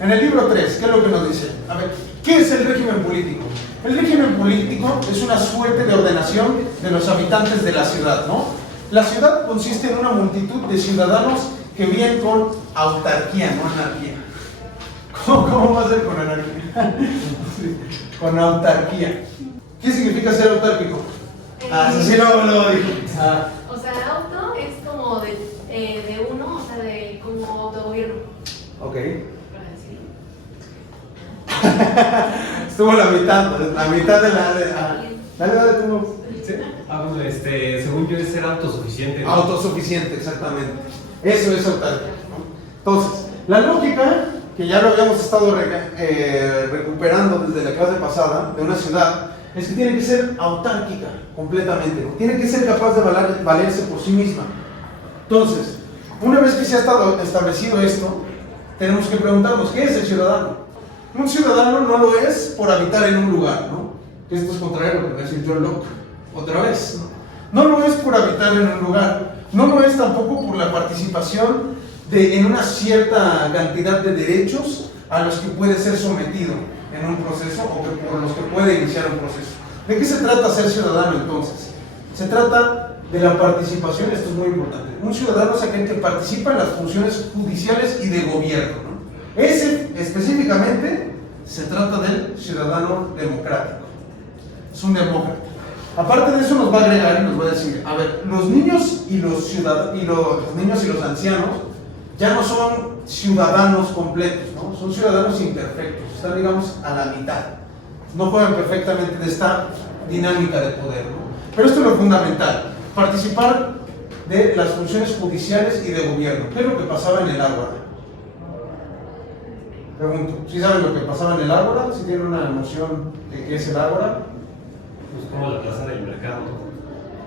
En el libro 3, ¿qué es lo que nos dice? A ver, ¿qué es el régimen político? El régimen político es una suerte de ordenación de los habitantes de la ciudad, ¿no? La ciudad consiste en una multitud de ciudadanos que viven con autarquía, no anarquía. ¿Cómo va a ser con anarquía? Sí, con autarquía. ¿Qué significa ser autárquico? Sí, lo dijo. O sea, auto es como de uno, o sea, de como autogobierno. Ok. Para decir. Estuvo la mitad de la... Dale, tú. Sí. Según yo es ser autosuficiente, ¿no? Autosuficiente, exactamente. Eso es autárquico, ¿no? Entonces, la lógica, que ya lo habíamos estado recuperando desde la clase pasada, de una ciudad, es que tiene que ser autárquica completamente, ¿no? Tiene que ser capaz de valerse por sí misma. Entonces, una vez que se ha estado establecido esto, tenemos que preguntarnos, ¿qué es el ciudadano? Un ciudadano no lo es por habitar en un lugar, ¿no? Esto es contrario a lo que va a decir John Locke otra vez, ¿no? No lo es por habitar en un lugar, no lo es tampoco por la participación en una cierta cantidad de derechos a los que puede ser sometido en un proceso o por los que puede iniciar un proceso. ¿De qué se trata ser ciudadano entonces? Se trata de la participación, esto es muy importante. Un ciudadano es aquel que participa en las funciones judiciales y de gobierno, ¿no? Ese específicamente se trata del ciudadano democrático. Es un demócrata. Aparte de eso nos va a agregar y nos va a decir, a ver, los niños y los niños y los ancianos ya no son ciudadanos completos, ¿no? Son ciudadanos imperfectos, están, digamos, a la mitad. No juegan perfectamente de esta dinámica de poder, ¿no? Pero esto es lo fundamental, participar de las funciones judiciales y de gobierno. ¿Qué es lo que pasaba en el Ágora? Pregunto, ¿sí saben lo que pasaba en el Ágora? ¿Sí tienen una noción de qué es el Ágora? Pues como la plaza del mercado.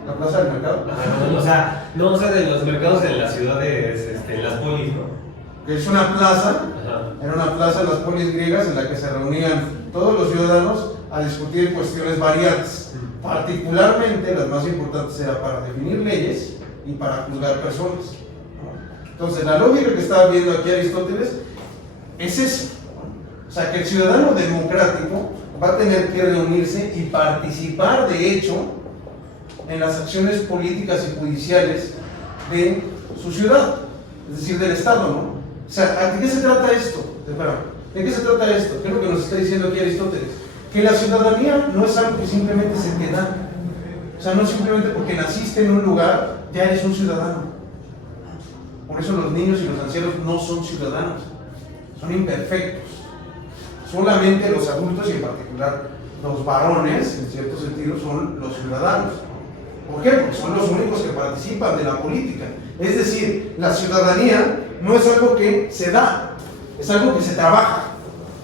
¿La plaza del mercado? O sea, de los mercados en las ciudades, las polis, ¿no? Que es una plaza, Ajá. era una plaza de las polis griegas en la que se reunían todos los ciudadanos a discutir cuestiones variadas. Particularmente las más importantes era para definir leyes y para juzgar personas, ¿no? Entonces la lógica que estaba viendo aquí Aristóteles es eso. O sea, que el ciudadano democrático va a tener que reunirse y participar de hecho en las acciones políticas y judiciales de su ciudad, es decir, del Estado, ¿no? O sea, ¿de qué se trata esto? ¿De qué se trata esto? ¿Qué es lo que nos está diciendo aquí Aristóteles? Que la ciudadanía no es algo que simplemente se te da. O sea, no simplemente porque naciste en un lugar, ya eres un ciudadano. Por eso los niños y los ancianos no son ciudadanos, son imperfectos. Solamente los adultos y en particular los varones, en cierto sentido, son los ciudadanos. ¿Por qué? Porque son los únicos que participan de la política. Es decir, la ciudadanía no es algo que se da, es algo que se trabaja,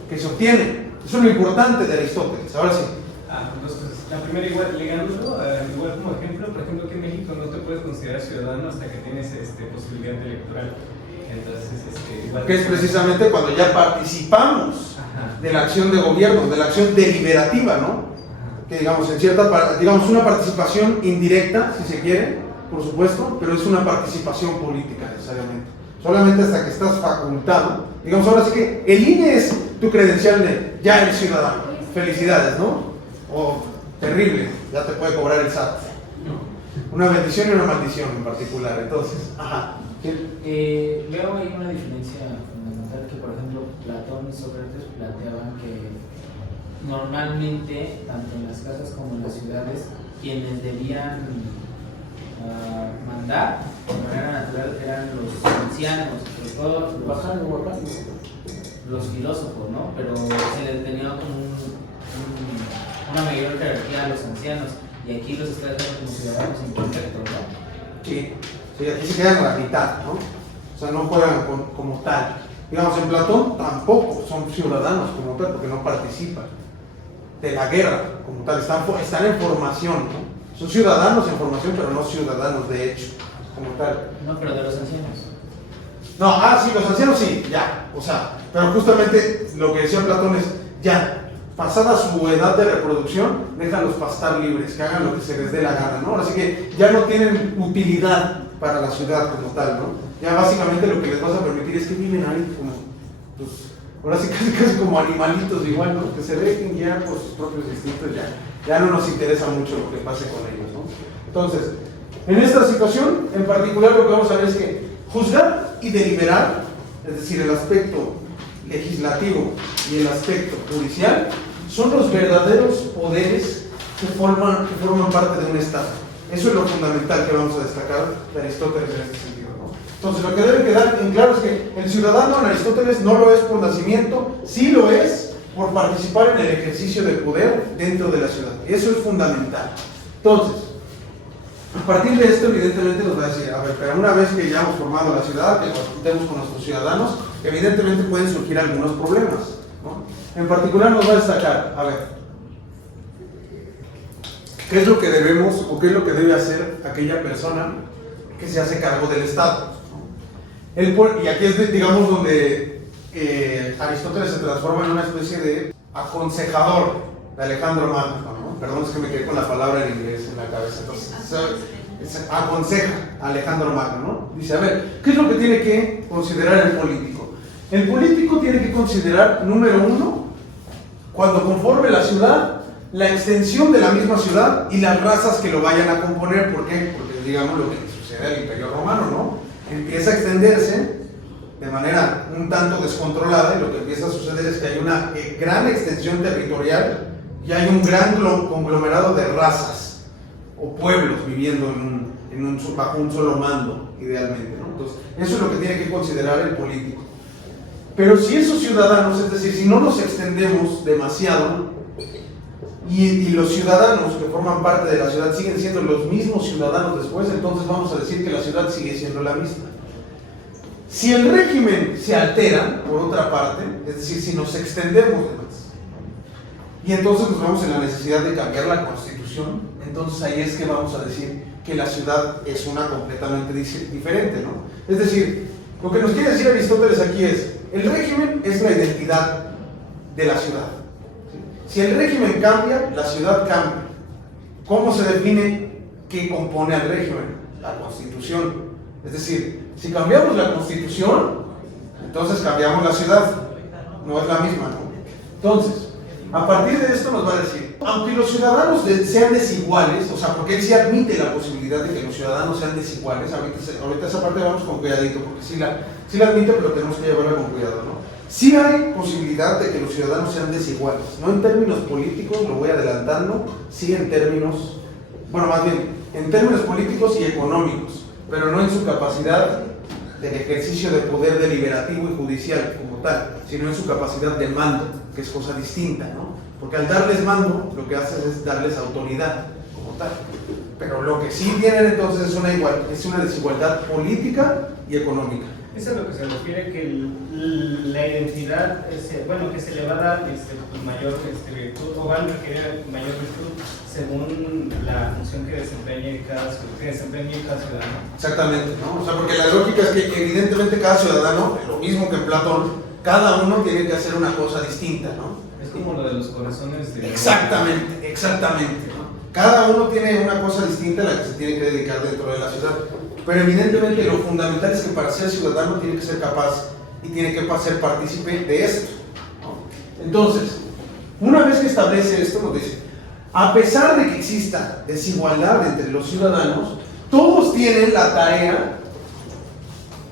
que se obtiene. Eso es lo importante de Aristóteles. Ahora sí. Dos cosas. La primera, igual como ejemplo, por ejemplo, aquí en México no te puedes considerar ciudadano hasta que tienes posibilidad electoral. Entonces, igual Que es precisamente cuando ya participamos de la acción de gobierno, de la acción deliberativa, ¿no? Que digamos, digamos una participación indirecta, si se quiere, por supuesto, pero es una participación política necesariamente. Solamente hasta que estás facultado, digamos, ahora sí que el INE es tu credencial de ya eres ciudadano. Felicidades, ¿no? O terrible, ya te puede cobrar el SAT. Una bendición y una maldición en particular, entonces. Ajá. Veo ahí una diferencia fundamental que, por ejemplo, Platón y Sócrates planteaban que normalmente, tanto en las casas como en las ciudades, quienes debían mandar de manera natural eran los ancianos, sobre todo los filósofos, ¿no? Pero se les tenía como una mayor jerarquía a los ancianos, y aquí los está haciendo como ciudadanos imperfectos, ¿no? Sí, aquí se quedan a la mitad, ¿no? O sea, no juegan como tal. Digamos, en Platón tampoco son ciudadanos como tal, porque no participan de la guerra como tal, están en formación, ¿no? Son ciudadanos en formación, pero no ciudadanos de hecho, como tal. No, pero de los ancianos. No, sí, los ancianos sí, ya, o sea, pero justamente lo que decía Platón es, ya, pasada su edad de reproducción, déjalos pastar libres, que hagan lo que se les dé la gana, ¿no? Así que ya no tienen utilidad para la ciudad como tal, ¿no? Ya básicamente lo que les vas a permitir es que viven ahí como, pues, ahora sí casi como animalitos igual, ¿no? Que se dejen guiar por sus propios instintos, ya no nos interesa mucho lo que pase con ellos, ¿no? Entonces, en esta situación, en particular lo que vamos a ver es que juzgar y deliberar, es decir, el aspecto legislativo y el aspecto judicial, son los verdaderos poderes que forman parte de un Estado. Eso es lo fundamental que vamos a destacar de Aristóteles en este sentido, ¿no? Entonces, lo que debe quedar en claro es que el ciudadano en Aristóteles no lo es por nacimiento, sí lo es por participar en el ejercicio de poder dentro de la ciudad. Eso es fundamental. Entonces, a partir de esto, evidentemente nos va a decir, a ver, pero una vez que ya hemos formado la ciudad, que contemos con nuestros ciudadanos, evidentemente pueden surgir algunos problemas, ¿no? En particular nos va a destacar, a ver, ¿qué es lo que debemos o qué es lo que debe hacer aquella persona que se hace cargo del Estado, ¿no? Y aquí es, digamos, donde Aristóteles se transforma en una especie de aconsejador de Alejandro Magno, ¿no? Perdón, es que me quedé con la palabra en inglés en la cabeza. Entonces, aconseja a Alejandro Magno, ¿no? Dice, a ver, ¿qué es lo que tiene que considerar el político? El político tiene que considerar, número uno, cuando conforme la ciudad, la extensión de la misma ciudad y las razas que lo vayan a componer. ¿Por qué? Porque, digamos, lo que sucede al Imperio Romano, ¿no? Empieza a extenderse de manera un tanto descontrolada y lo que empieza a suceder es que hay una gran extensión territorial y hay un gran conglomerado de razas o pueblos viviendo bajo un solo mando, idealmente, ¿no? Entonces, eso es lo que tiene que considerar el político. Pero si esos ciudadanos, es decir, si no nos extendemos demasiado y los ciudadanos que forman parte de la ciudad siguen siendo los mismos ciudadanos después, entonces vamos a decir que la ciudad sigue siendo la misma. Si el régimen se altera, por otra parte, es decir, si nos extendemos de más, y entonces nos vemos en la necesidad de cambiar la constitución, entonces ahí es que vamos a decir que la ciudad es una completamente diferente, ¿no? Es decir, lo que nos quiere decir Aristóteles aquí es, el régimen es la identidad de la ciudad. ¿Sí? Si el régimen cambia, la ciudad cambia. ¿Cómo se define qué compone al régimen? La constitución. Es decir, si cambiamos la constitución, entonces cambiamos la ciudad. No es la misma, ¿no? Entonces, a partir de esto nos va a decir, aunque los ciudadanos sean desiguales, o sea, porque él sí admite la posibilidad de que los ciudadanos sean desiguales, ahorita esa parte vamos con cuidadito, porque sí la admite, pero tenemos que llevarla con cuidado, ¿no? Sí hay posibilidad de que los ciudadanos sean desiguales, no en términos políticos, lo voy adelantando, sí en términos, bueno, más bien, en términos políticos y económicos, pero no en su capacidad del ejercicio de poder deliberativo y judicial como tal, sino en su capacidad de mando, que es cosa distinta, ¿no? Porque al darles mando, lo que haces es darles autoridad como tal. Pero lo que sí tienen entonces es una desigualdad política y económica. Eso es a lo que se refiere, que la identidad, que se le va a dar mayor virtud, o van a requerir mayor virtud según la función que desempeñe cada ciudadano. Exactamente, ¿no? O sea, porque la lógica es que evidentemente cada ciudadano, lo mismo que en Platón, cada uno tiene que hacer una cosa distinta, ¿no? Es como lo de los corazones de... Exactamente, ¿no? Cada uno tiene una cosa distinta a la que se tiene que dedicar dentro de la ciudad. Pero evidentemente lo fundamental es que para ser ciudadano tiene que ser capaz y tiene que ser partícipe de esto, ¿no? Entonces, una vez que establece esto, nos dice, a pesar de que exista desigualdad entre los ciudadanos, todos tienen la tarea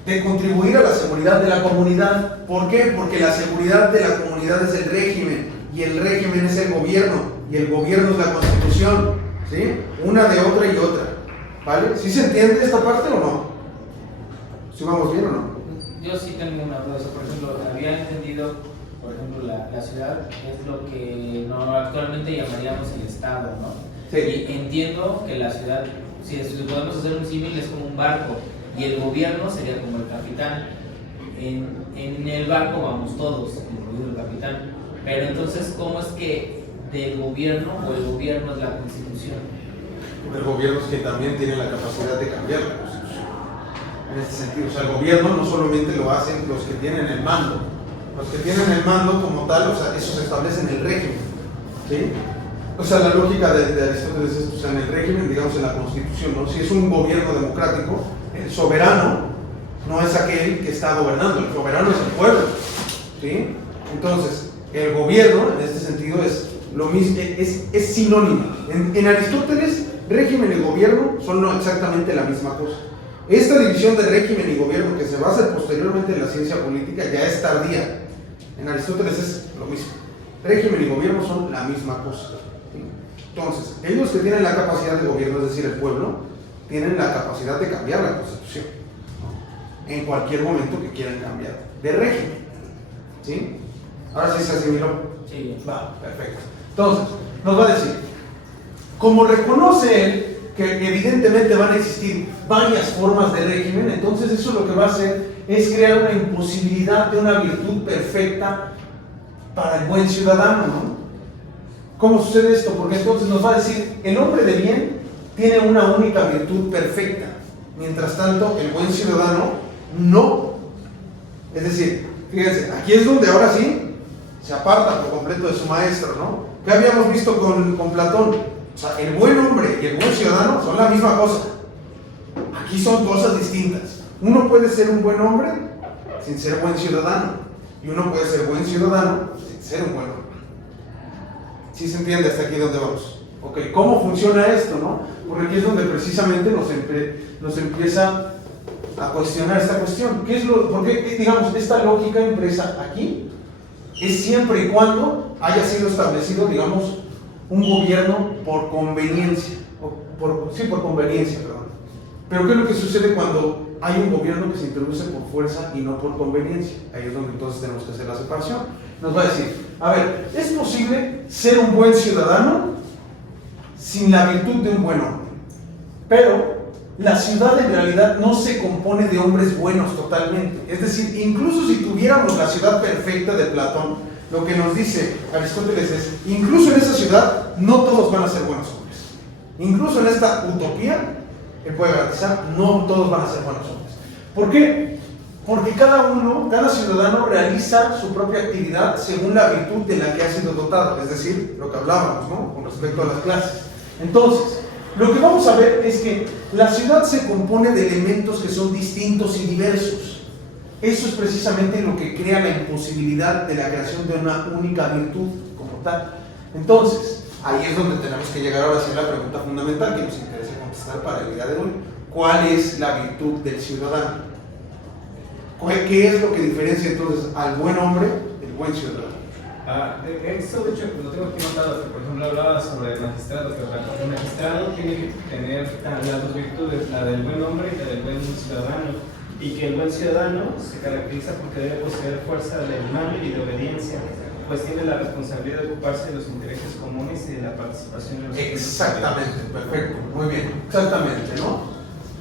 de contribuir a la seguridad de la comunidad. ¿Por qué? Porque la seguridad de la comunidad es el régimen, y el régimen es el gobierno, y el gobierno es la constitución, ¿sí? Una de otra y otra, ¿vale? ¿Sí se entiende esta parte o no? ¿Sí vamos bien o no? Yo sí tengo una duda. Por ejemplo, había entendido, por ejemplo, la ciudad es lo que actualmente llamaríamos el Estado, ¿no? Sí. Y entiendo que la ciudad, si podemos hacer un símil, es como un barco, y el gobierno sería como el capitán. En el barco vamos todos, incluido el capitán. Pero entonces, ¿cómo es que del gobierno o el gobierno es la constitución? El gobierno es que también tiene la capacidad de cambiar la constitución. En este sentido, o sea, el gobierno no solamente lo hacen los que tienen el mando. Los que tienen el mando como tal, o sea, eso se establece en el régimen, ¿sí? O sea, la lógica de Aristóteles es, o sea, en el régimen, digamos, en la constitución, ¿no? Si es un gobierno democrático, el soberano no es aquel que está gobernando, el soberano es el pueblo, ¿sí? Entonces, el gobierno, en este sentido, es lo mismo, es sinónimo. En Aristóteles, régimen y gobierno son exactamente la misma cosa. Esta división de régimen y gobierno que se va a hacer posteriormente en la ciencia política ya es tardía. En Aristóteles es lo mismo. Régimen y gobierno son la misma cosa. Entonces, ellos que tienen la capacidad de gobierno, es decir, el pueblo, tienen la capacidad de cambiar la constitución, ¿no? En cualquier momento que quieran cambiar de régimen. ¿Sí? Ahora sí se asimiló. Sí. Va, perfecto. Entonces, nos va a decir, como reconoce él que evidentemente van a existir varias formas de régimen, entonces eso lo que va a hacer es crear una imposibilidad de una virtud perfecta para el buen ciudadano, ¿no? ¿Cómo sucede esto? Porque entonces nos va a decir, el hombre de bien tiene una única virtud perfecta, mientras tanto el buen ciudadano no. Es decir, fíjense, aquí es donde ahora sí se aparta por completo de su maestro, ¿no? ¿Qué habíamos visto con Platón? O sea, el buen hombre y el buen ciudadano son la misma cosa. Aquí son cosas distintas. Uno puede ser un buen hombre sin ser buen ciudadano, y uno puede ser buen ciudadano sin ser un buen hombre. ¿Sí se entiende hasta aquí donde vamos? Ok, ¿cómo funciona esto, no? Porque aquí es donde precisamente nos empieza a cuestionar esta cuestión. Porque, digamos, esta lógica impresa aquí es siempre y cuando haya sido establecido, digamos, un gobierno por conveniencia, por conveniencia, perdón. Pero ¿qué es lo que sucede cuando hay un gobierno que se introduce por fuerza y no por conveniencia? Ahí es donde entonces tenemos que hacer la separación. Nos va a decir, a ver, ¿es posible ser un buen ciudadano sin la virtud de un buen hombre? Pero la ciudad en realidad no se compone de hombres buenos totalmente. Es decir, incluso si tuviéramos la ciudad perfecta de Platón, lo que nos dice Aristóteles es, incluso en esa ciudad no todos van a ser buenos hombres. Incluso en esta utopía, él puede garantizar, no todos van a ser buenos hombres. ¿Por qué? Porque cada ciudadano realiza su propia actividad según la virtud de la que ha sido dotado, es decir, lo que hablábamos, ¿no? Con respecto a las clases. Entonces, lo que vamos a ver es que la ciudad se compone de elementos que son distintos y diversos. Eso es precisamente lo que crea la imposibilidad de la creación de una única virtud como tal. Entonces, ahí es donde tenemos que llegar ahora a hacer la pregunta fundamental que nos interesa contestar para el día de hoy. ¿Cuál es la virtud del ciudadano? ¿Qué es lo que diferencia entonces al buen hombre del buen ciudadano? Eso de hecho lo tengo aquí notado, que por ejemplo hablaba sobre el magistrado, que el magistrado tiene que tener las dos virtudes, la del buen hombre y la del buen ciudadano, y que el buen ciudadano se caracteriza porque debe poseer fuerza de mando y de obediencia, pues tiene la responsabilidad de ocuparse de los intereses comunes y de la participación en los Exactamente, perfecto, muy bien, exactamente, ¿no?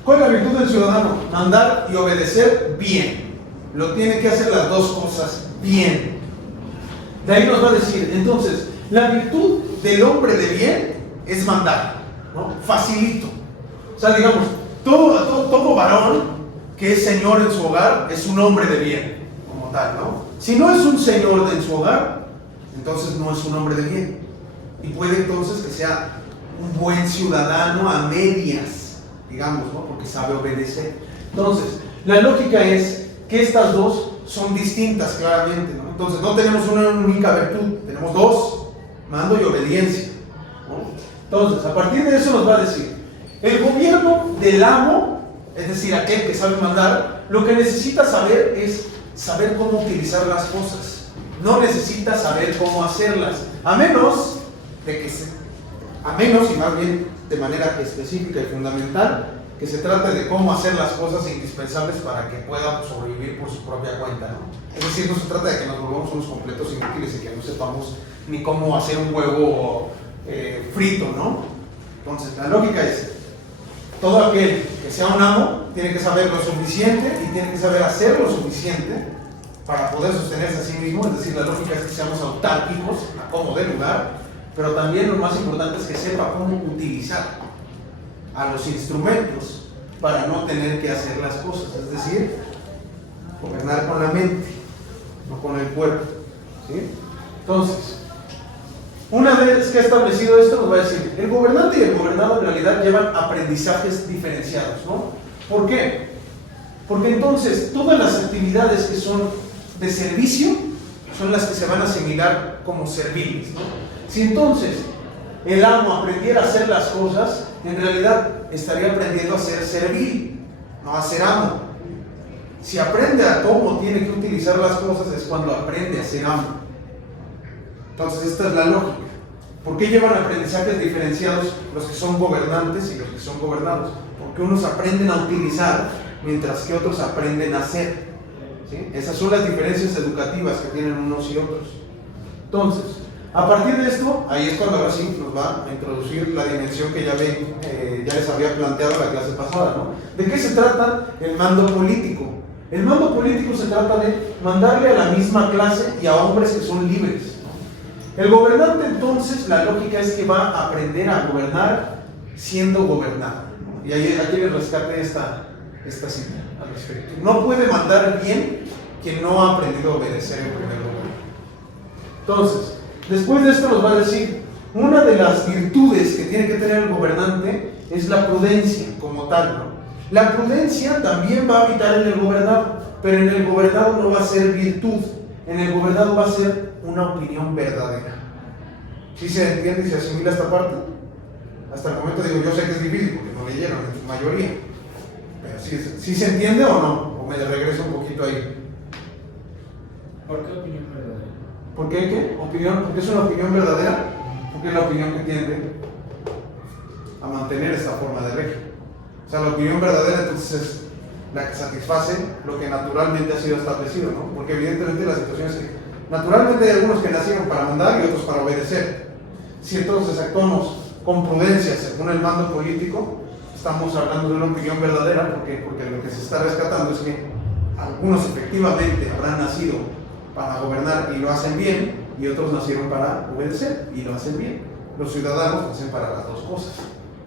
¿Cuál es la virtud del ciudadano? Mandar y obedecer bien. Lo tiene que hacer las dos cosas bien. De ahí nos va a decir, entonces, la virtud del hombre de bien es mandar, ¿no? Facilito. O sea, digamos, todo varón que es señor en su hogar es un hombre de bien, como tal, ¿no? Si no es un señor en su hogar, entonces no es un hombre de bien. Y puede entonces que sea un buen ciudadano a medias, digamos, ¿no? Porque sabe obedecer. Entonces, la lógica es que estas dos son distintas claramente, ¿no? Entonces, no tenemos una única virtud, tenemos dos, mando y obediencia, ¿no? Entonces, a partir de eso nos va a decir, el gobierno del amo, es decir, aquel que sabe mandar, lo que necesita saber es saber cómo utilizar las cosas. No necesita saber cómo hacerlas, a menos y más bien de manera específica y fundamental, que se trate de cómo hacer las cosas indispensables para que pueda sobrevivir por su propia cuenta, ¿no? Es decir, no se trata de que nos volvamos unos completos inútiles y que no sepamos ni cómo hacer un huevo frito, ¿no? Entonces, la lógica es, todo aquel que sea un amo tiene que saber lo suficiente y tiene que saber hacer lo suficiente para poder sostenerse a sí mismo, es decir, la lógica es que seamos autárquicos, a como de lugar, pero también lo más importante es que sepa cómo utilizar a los instrumentos para no tener que hacer las cosas, es decir, gobernar con la mente, no con el cuerpo, ¿sí? Entonces, una vez que ha establecido esto, nos va a decir, el gobernante y el gobernado en realidad llevan aprendizajes diferenciados, ¿no? ¿Por qué? Porque entonces todas las actividades que son de servicio son las que se van a asimilar como serviles, ¿no? Si entonces el amo aprendiera a hacer las cosas, en realidad estaría aprendiendo a ser servil, no a ser amo. Si aprende a cómo tiene que utilizar las cosas, es cuando aprende a ser amo. Entonces esta es la lógica. ¿Por qué llevan aprendizajes diferenciados los que son gobernantes y los que son gobernados? Porque unos aprenden a utilizar, mientras que otros aprenden a hacer, ¿sí? Esas son las diferencias educativas que tienen unos y otros. Entonces, a partir de esto, ahí es cuando ahora sí nos va a introducir la dimensión que ya les había planteado la clase pasada, ¿no? ¿De qué se trata el mando político? El mando político se trata de mandarle a la misma clase y a hombres que son libres, ¿no? El gobernante, entonces, la lógica es que va a aprender a gobernar siendo gobernado, ¿no? Y ahí aquí les rescate esta cita al respecto. No puede mandar bien quien no ha aprendido a obedecer en primer lugar. Entonces, después de esto nos va a decir, una de las virtudes que tiene que tener el gobernante es la prudencia como tal, ¿no? La prudencia también va a habitar en el gobernado, pero en el gobernado no va a ser virtud, en el gobernado va a ser una opinión verdadera. ¿Sí se entiende y se asimila esta parte? Hasta el momento digo, yo sé que es difícil porque no leyeron en su mayoría, pero ¿sí se entiende o no? ¿O me regreso un poquito ahí? ¿Por qué opinión verdadera? ¿Por qué qué? ¿Opinión? ¿Porque es una opinión verdadera? Porque es la opinión que tiende a mantener esta forma de régimen. O sea, la opinión verdadera entonces es la que satisface lo que naturalmente ha sido establecido, ¿no? Porque evidentemente la situación es que naturalmente hay algunos que nacieron para mandar y otros para obedecer. Si entonces actuamos con prudencia según el mando político, estamos hablando de una opinión verdadera, porque lo que se está rescatando es que algunos efectivamente habrán nacido para gobernar y lo hacen bien, y otros nacieron para obedecer y lo hacen bien. Los ciudadanos nacen para las dos cosas.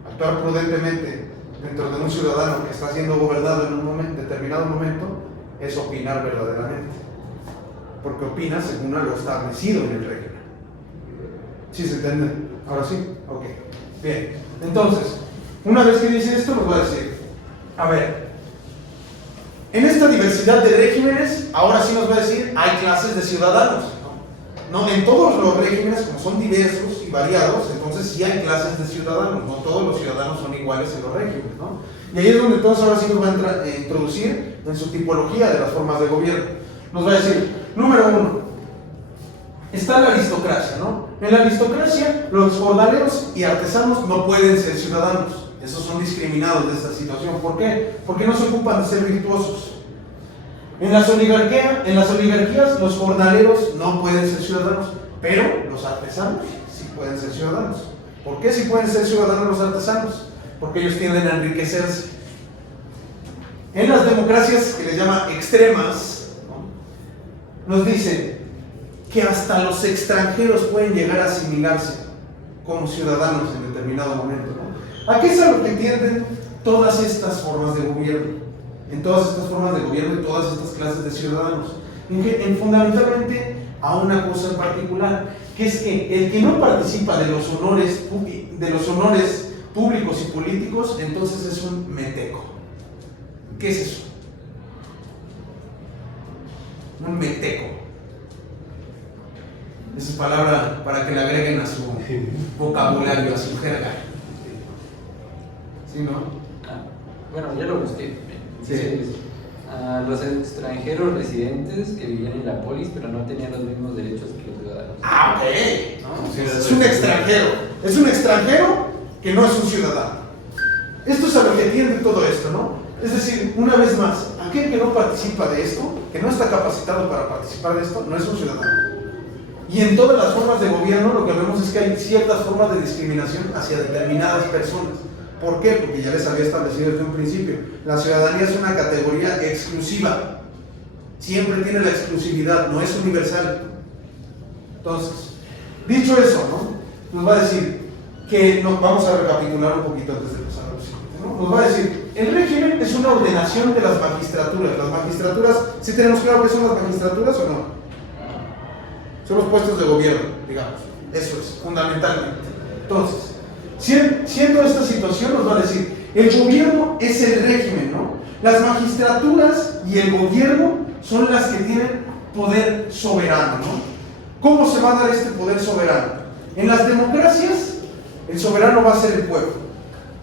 Actuar prudentemente dentro de un ciudadano que está siendo gobernado en un determinado momento es opinar verdaderamente, porque opina según algo establecido en el régimen. ¿Sí se entiende? ¿Ahora sí? Ok. Bien. Entonces, una vez que dice esto, nos va a decir, a ver, en esta diversidad de regímenes, ahora sí nos va a decir, hay clases de ciudadanos, ¿no? En todos los regímenes, como son diversos y variados, entonces sí hay clases de ciudadanos, no todos los ciudadanos son iguales en los regímenes, ¿no? Y ahí es donde entonces ahora sí nos va a introducir en su tipología de las formas de gobierno. Nos va a decir, número 1, está la aristocracia, ¿no? En la aristocracia, los jornaleros y artesanos no pueden ser ciudadanos. Esos son discriminados de esta situación. ¿Por qué? Porque no se ocupan de ser virtuosos. En las oligarquías, los jornaleros no pueden ser ciudadanos, pero los artesanos sí pueden ser ciudadanos. ¿Por qué sí pueden ser ciudadanos los artesanos? Porque ellos tienden a enriquecerse. En las democracias que les llama extremas, ¿no?, nos dicen que hasta los extranjeros pueden llegar a asimilarse como ciudadanos en determinado momento, ¿no? ¿A qué es a lo que tienden todas estas formas de gobierno? En todas estas formas de gobierno y todas estas clases de ciudadanos. Fundamentalmente a una cosa en particular, que es que el que no participa de los honores públicos y políticos, entonces es un meteco. ¿Qué es eso? Un meteco. Esa es palabra para que le agreguen a su vocabulario, a su jerga. ¿Sí, no? Bueno, ya lo busqué. Sí. A los extranjeros residentes que vivían en la polis, pero no tenían los mismos derechos que los ciudadanos. Ah, ok. ¿No? Sí, es un extranjero. Es un extranjero que no es un ciudadano. Esto es a lo que tiende todo esto, ¿no? Es decir, una vez más, aquel que no participa de esto, que no está capacitado para participar de esto, no es un ciudadano. Y en todas las formas de gobierno lo que vemos es que hay ciertas formas de discriminación hacia determinadas personas. ¿Por qué? Porque ya les había establecido desde un principio. La ciudadanía es una categoría exclusiva. Siempre tiene la exclusividad, no es universal. Entonces, dicho eso, ¿no?, nos va a decir que vamos a recapitular un poquito antes de pasar a lo siguiente, ¿no? Nos va a decir, el régimen es una ordenación de las magistraturas. Las magistraturas, ¿sí tenemos claro qué son las magistraturas o no? Son los puestos de gobierno, digamos. Eso es, fundamentalmente. Entonces, siendo esta situación, nos va a decir, el gobierno es el régimen, ¿no? Las magistraturas y el gobierno son las que tienen poder soberano, ¿no? ¿Cómo se va a dar este poder soberano? En las democracias, el soberano va a ser el pueblo.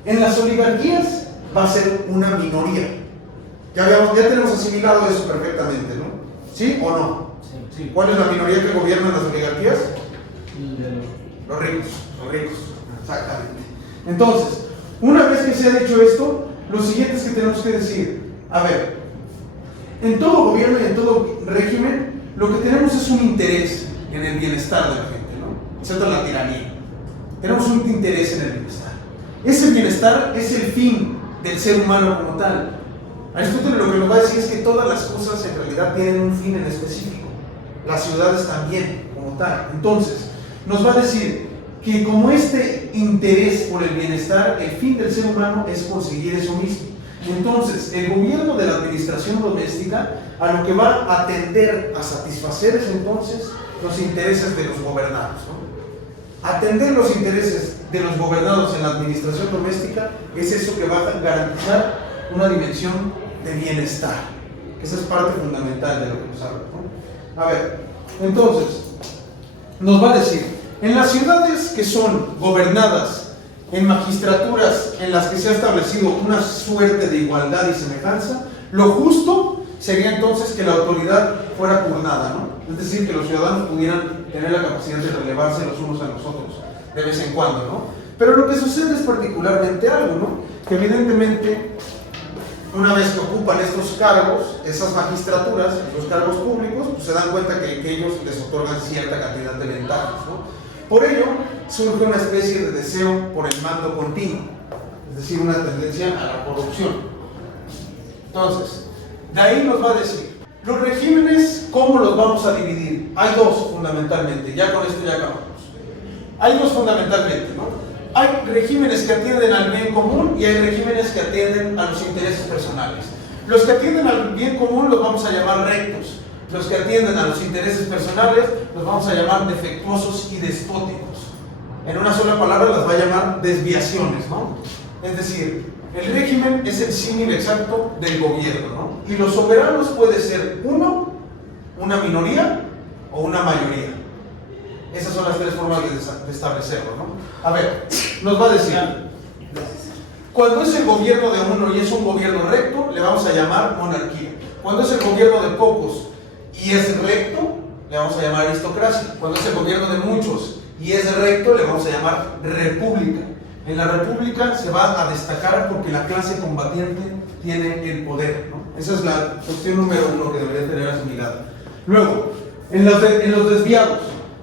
En las oligarquías, va a ser una minoría. Ya tenemos asimilado eso perfectamente, ¿no? ¿Sí o no? Sí. ¿Cuál es la minoría que gobierna en las oligarquías? Los ricos, exactamente. Entonces, una vez que se ha dicho esto, lo siguiente es que tenemos que decir, a ver, en todo gobierno y en todo régimen, lo que tenemos es un interés en el bienestar de la gente, ¿no? Excepto en la tiranía. Tenemos un interés en el bienestar. Ese bienestar es el fin del ser humano como tal. Aristóteles lo que nos va a decir es que todas las cosas en realidad tienen un fin en específico. Las ciudades también, como tal. Entonces, nos va a decir que como este interés por el bienestar, el fin del ser humano es conseguir eso mismo. Entonces, el gobierno de la administración doméstica a lo que va a tender a satisfacer es entonces los intereses de los gobernados, ¿no? Atender los intereses de los gobernados en la administración doméstica es eso que va a garantizar una dimensión de bienestar. Esa es parte fundamental de lo que nos habla, ¿no? A ver, entonces, nos va a decir, en las ciudades que son gobernadas en magistraturas en las que se ha establecido una suerte de igualdad y semejanza, lo justo sería entonces que la autoridad fuera turnada, ¿no? Es decir, que los ciudadanos pudieran tener la capacidad de relevarse los unos a los otros de vez en cuando, ¿no? Pero lo que sucede es particularmente algo, ¿no? Que evidentemente, una vez que ocupan estos cargos, esas magistraturas, los cargos públicos, pues se dan cuenta que ellos les otorgan cierta cantidad de ventajas, ¿no? Por ello, surge una especie de deseo por el mando continuo, es decir, una tendencia a la corrupción. Entonces, de ahí nos va a decir, los regímenes, ¿cómo los vamos a dividir? Hay dos fundamentalmente, ya con esto ya acabamos. Hay dos fundamentalmente, ¿no? Hay regímenes que atienden al bien común y hay regímenes que atienden a los intereses personales. Los que atienden al bien común los vamos a llamar rectos. Los que atienden a los intereses personales los vamos a llamar defectuosos y despóticos. En una sola palabra las va a llamar desviaciones, ¿no? Es decir, el régimen es el símil exacto del gobierno, ¿no? Y los soberanos puede ser uno, una minoría o una mayoría. Esas son las tres formas de establecerlo, ¿no? A ver, nos va a decir, cuando es el gobierno de uno y es un gobierno recto, le vamos a llamar monarquía. Cuando es el gobierno de pocos y es recto, le vamos a llamar aristocracia. Cuando es el gobierno de muchos y es recto, le vamos a llamar república. En la república se va a destacar porque la clase combatiente tiene el poder, ¿no? Esa es la cuestión número uno que debería tener asimilada. Luego, en los desviados,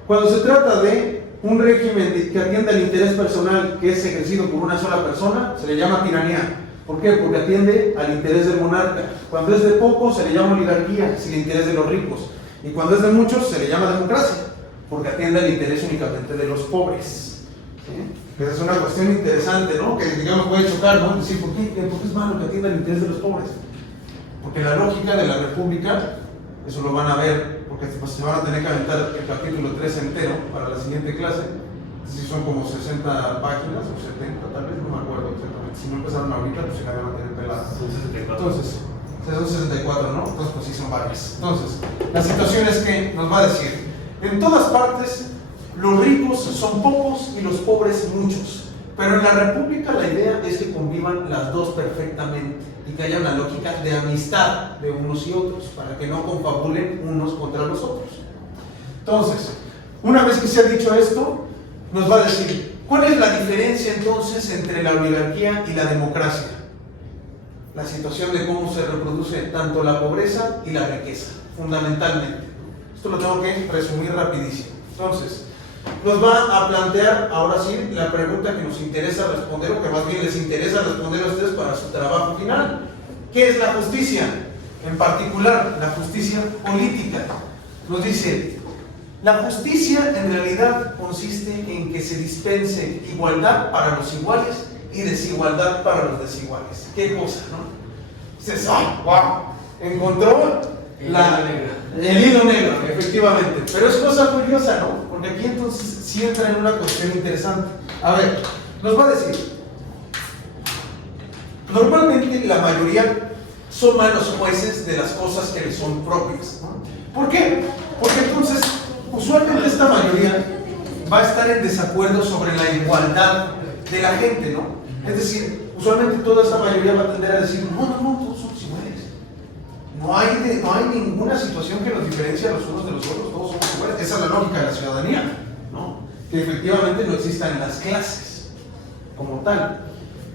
cuando se trata de un régimen que atiende al interés personal que es ejercido por una sola persona, se le llama tiranía. ¿Por qué? Porque atiende al interés del monarca. Cuando es de pocos, se le llama oligarquía, es el interés de los ricos. Y cuando es de muchos, se le llama democracia, porque atiende al interés únicamente de los pobres. ¿Sí? Esa es una cuestión interesante, ¿no? Que digamos puede chocar, ¿no? Decir, ¿por qué es malo que atienda el interés de los pobres? Porque la lógica de la república, eso lo van a ver, porque pues, se van a tener que aventar el capítulo 3 entero para la siguiente clase. Si son como 60 páginas o 70, tal vez, no me acuerdo exactamente. Si no empezaron ahorita, pues se la van a tener peladas. Son 64. Entonces, son 64, ¿no? Entonces, pues sí son varias. Entonces, la situación es que nos va a decir, en todas partes, los ricos son pocos y los pobres muchos. Pero en la república la idea es que convivan las dos perfectamente y que haya una lógica de amistad de unos y otros, para que no confabulen unos contra los otros. Entonces, una vez que se ha dicho esto, nos va a decir, ¿cuál es la diferencia entonces entre la oligarquía y la democracia? La situación de cómo se reproduce tanto la pobreza y la riqueza, fundamentalmente. Esto lo tengo que resumir rapidísimo. Entonces, nos va a plantear ahora sí la pregunta que nos interesa responder, o que más bien les interesa responder a ustedes para su trabajo final. ¿Qué es la justicia? En particular, la justicia política. Nos dice, la justicia en realidad consiste en que se dispense igualdad para los iguales y desigualdad para los desiguales. ¿Qué cosa, no? Dices, ¡ay, wow! Encontró el hilo negro, efectivamente. Pero es cosa curiosa, ¿no? Porque aquí entonces sí entra en una cuestión interesante. A ver, nos va a decir, normalmente la mayoría son malos jueces de las cosas que les son propias, ¿no? ¿Por qué? Porque entonces, usualmente esta mayoría va a estar en desacuerdo sobre la igualdad de la gente, ¿no? Es decir, usualmente toda esta mayoría va a tender a decir, no, todos somos iguales. No hay ninguna situación que nos diferencie a los unos de los otros, todos somos iguales. Esa es la lógica de la ciudadanía, ¿no? Que efectivamente no existan las clases como tal.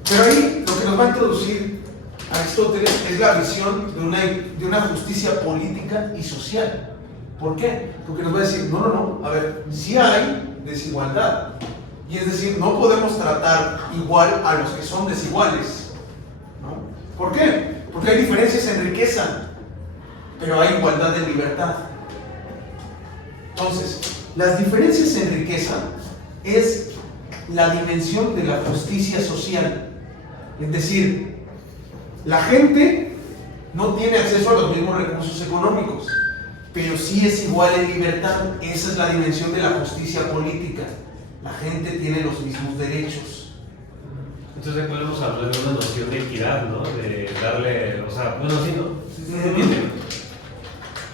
Pero ahí lo que nos va a introducir Aristóteles es la visión de una justicia política y social. ¿Por qué? Porque nos va a decir, no, a ver, sí hay desigualdad. Y es decir, no podemos tratar igual a los que son desiguales, ¿no? ¿Por qué? Porque hay diferencias en riqueza, pero hay igualdad en libertad. Entonces, las diferencias en riqueza es la dimensión de la justicia social. Es decir, la gente no tiene acceso a los mismos recursos económicos, pero sí es igual en libertad. Esa es la dimensión de la justicia política. La gente tiene los mismos derechos. Entonces podemos hablar de una noción de equidad, ¿no? De darle, o sea, bueno, sí, ¿no? Sí, se entiende.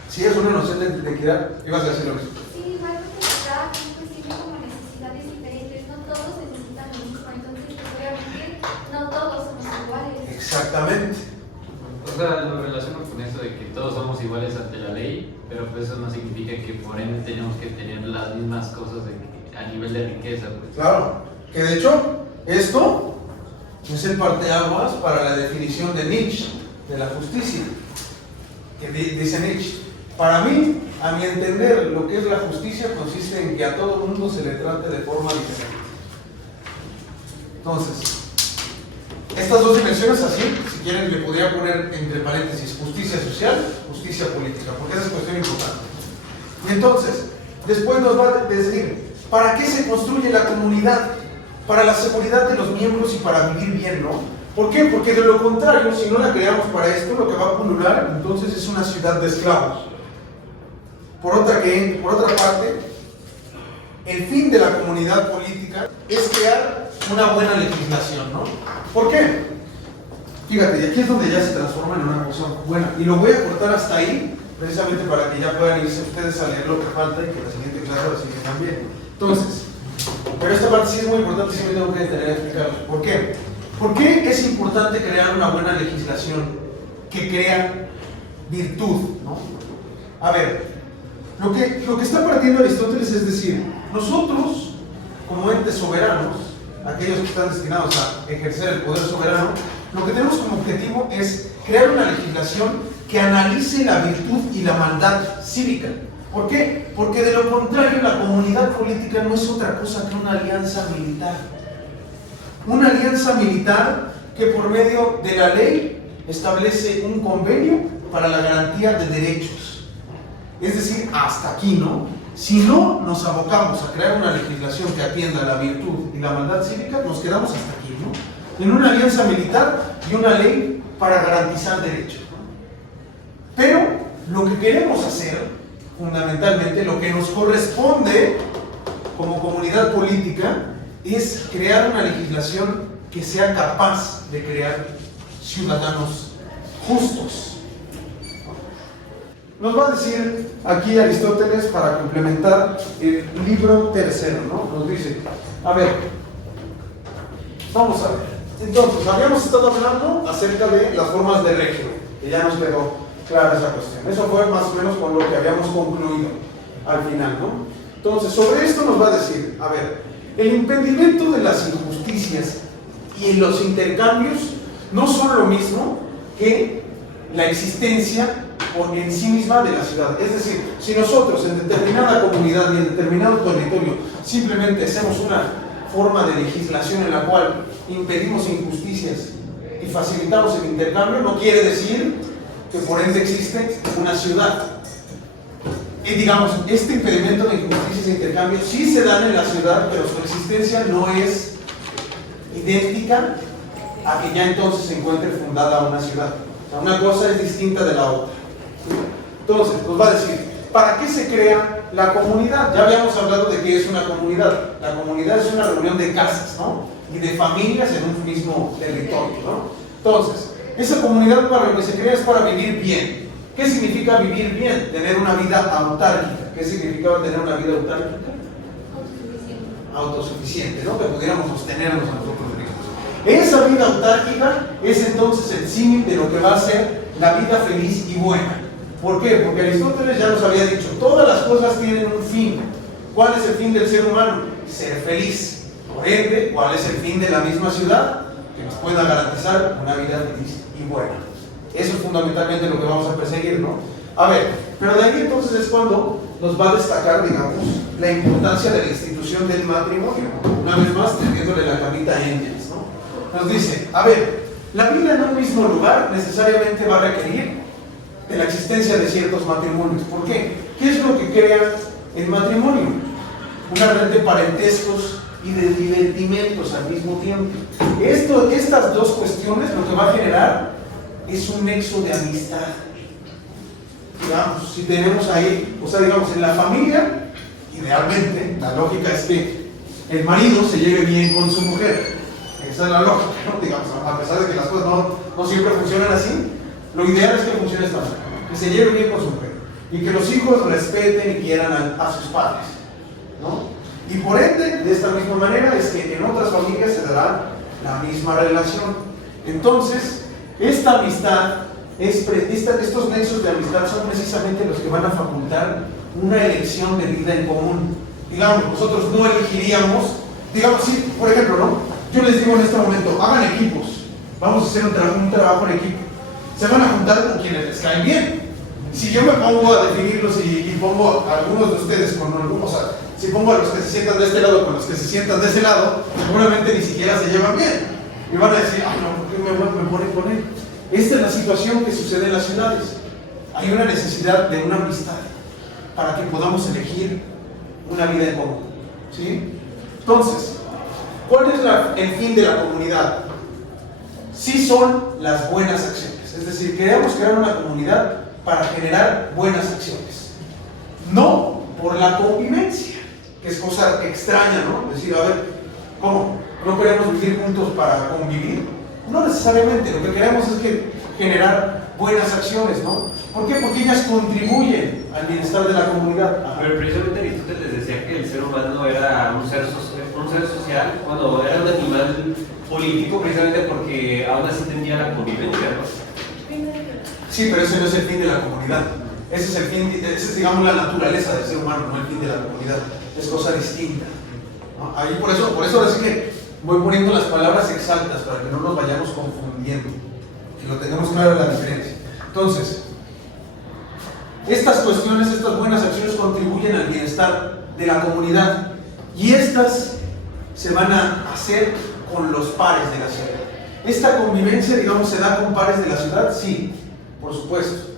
Sí, es una noción de equidad. Ibas a decir lo mismo. Sí, igual porque cada quien tiene como necesidades diferentes, no todos necesitan lo mismo, entonces obviamente no todos somos iguales. Exactamente. O sea, lo relaciono con eso de que todos somos iguales ante la ley, pero pues eso no significa que por ende tenemos que tener las mismas cosas a nivel de riqueza, pues. Claro, que de hecho, esto es el parteaguas para la definición de Nietzsche de la justicia. Que dice Nietzsche, para mí, a mi entender, lo que es la justicia consiste en que a todo mundo se le trate de forma diferente. Entonces, estas dos dimensiones así, si quieren le podría poner entre paréntesis justicia social, justicia política, porque esa es cuestión importante. Y entonces, después nos va a decir, ¿para qué se construye la comunidad? Para la seguridad de los miembros y para vivir bien, ¿no? ¿Por qué? Porque de lo contrario, si no la creamos para esto, lo que va a pulular entonces es una ciudad de esclavos. Por otra parte, el fin de la comunidad política es crear una buena legislación, ¿no? ¿Por qué? Fíjate, y aquí es donde ya se transforma en una cosa buena. Y lo voy a cortar hasta ahí, precisamente para que ya puedan irse ustedes a leer lo que falta y que la siguiente clase la sigan también. Entonces, pero esta parte sí es muy importante y sí me tengo que detener a explicarlo. ¿Por qué? ¿Por qué es importante crear una buena legislación que crea virtud, ¿no? A ver, lo que está partiendo Aristóteles es decir, nosotros, como entes soberanos, aquellos que están destinados a ejercer el poder soberano, lo que tenemos como objetivo es crear una legislación que analice la virtud y la maldad cívica. ¿Por qué? Porque de lo contrario la comunidad política no es otra cosa que una alianza militar. Una alianza militar que por medio de la ley establece un convenio para la garantía de derechos. Es decir, hasta aquí, ¿no? Si no nos abocamos a crear una legislación que atienda la virtud y la maldad cívica, nos quedamos hasta aquí, ¿no? En una alianza militar y una ley para garantizar derechos, ¿no? Pero lo que queremos hacer, fundamentalmente, lo que nos corresponde como comunidad política, es crear una legislación que sea capaz de crear ciudadanos justos. Nos va a decir aquí Aristóteles, para complementar el libro tercero, ¿no? Nos dice, a ver, vamos a ver. Entonces, habíamos estado hablando acerca de las formas de régimen, que ya nos quedó clara esa cuestión. Eso fue más o menos con lo que habíamos concluido al final, ¿no? Entonces, sobre esto nos va a decir, a ver, el impedimento de las injusticias y los intercambios no son lo mismo que la existencia por en sí misma de la ciudad. Es decir, si nosotros en determinada comunidad y en determinado territorio simplemente hacemos una forma de legislación en la cual impedimos injusticias y facilitamos el intercambio, no quiere decir que por ende existe una ciudad. Y digamos, este impedimento de injusticias e intercambio sí se dan en la ciudad, pero su existencia no es idéntica a que ya entonces se encuentre fundada una ciudad. O sea, una cosa es distinta de la otra. Entonces, nos va a decir, ¿para qué se crea la comunidad? Ya habíamos hablado de qué es una comunidad. La comunidad es una reunión de casas, ¿no? Y de familias en un mismo territorio, ¿no? Entonces, esa comunidad para lo que se crea es para vivir bien. ¿Qué significa vivir bien? Tener una vida autárquica. ¿Qué significa tener una vida autárquica? Autosuficiente, ¿no? Que pudiéramos sostenernos a nosotros mismos. Esa vida autárquica es entonces el símil de lo que va a ser la vida feliz y buena. ¿Por qué? Porque Aristóteles ya nos había dicho, todas las cosas tienen un fin. ¿Cuál es el fin del ser humano? Ser feliz. Por ende, ¿cuál es el fin de la misma ciudad? Que nos pueda garantizar una vida feliz y buena. Eso es fundamentalmente lo que vamos a perseguir, ¿no? A ver, pero de ahí entonces es cuando nos va a destacar, digamos, la importancia de la institución del matrimonio. Una vez más, tendiéndole la camita a Engels, ¿no? Nos dice, a ver, la vida en un mismo lugar necesariamente va a requerir de la existencia de ciertos matrimonios. ¿Por qué? ¿Qué es lo que crea el matrimonio? Una red de parentescos y de divertimentos al mismo tiempo. Estas dos cuestiones lo que va a generar es un nexo de amistad. Digamos, si tenemos ahí, o sea, digamos, en la familia, idealmente, la lógica es que el marido se lleve bien con su mujer. Esa es la lógica, ¿no? Digamos, a pesar de que las cosas no siempre funcionan así, lo ideal es que funcione esta manera, que se lleve bien con su mujer y que los hijos respeten y quieran a sus padres, ¿no? Y por ende, de esta misma manera, es que en otras familias se dará la misma relación. Entonces, esta amistad, estos nexos de amistad son precisamente los que van a facultar una elección de vida en común. Digamos, nosotros no elegiríamos, digamos, sí, por ejemplo, ¿no? Yo les digo en este momento, hagan equipos, vamos a hacer un trabajo en equipo. Se van a juntar con quienes les caen bien. Si yo me pongo a definirlos y pongo a algunos de ustedes con algunos, o sea, si pongo a los que se sientan de este lado con los que se sientan de ese lado, seguramente ni siquiera se llevan bien. Y van a decir, ay no, ¿por qué me ponen con él? Esta es la situación que sucede en las ciudades. Hay una necesidad de una amistad para que podamos elegir una vida en común, ¿sí? Entonces, ¿cuál es el fin de la comunidad? Sí son las buenas acciones. Es decir, queremos crear una comunidad para generar buenas acciones. No por la convivencia, que es cosa extraña, ¿no? Decir, a ver, ¿cómo? ¿No queremos vivir juntos para convivir? No necesariamente, lo que queremos es generar buenas acciones, ¿no? ¿Por qué? Porque ellas contribuyen al bienestar de la comunidad. Pero precisamente Aristóteles decía que el ser humano era un ser social, bueno, era un animal político precisamente porque aún así tenía la convivencia, ¿no? Sí, pero ese no es el fin de la comunidad. Ese es el fin, esa es, digamos, la naturaleza del ser humano, no el fin de la comunidad. Es cosa distinta, ¿no? Ahí por eso ahora sí que voy poniendo las palabras exactas para que no nos vayamos confundiendo, que lo tengamos claro la diferencia. Entonces, estas cuestiones, estas buenas acciones contribuyen al bienestar de la comunidad y estas se van a hacer con los pares de la ciudad. ¿Esta convivencia, digamos, se da con pares de la ciudad? Sí, por supuesto.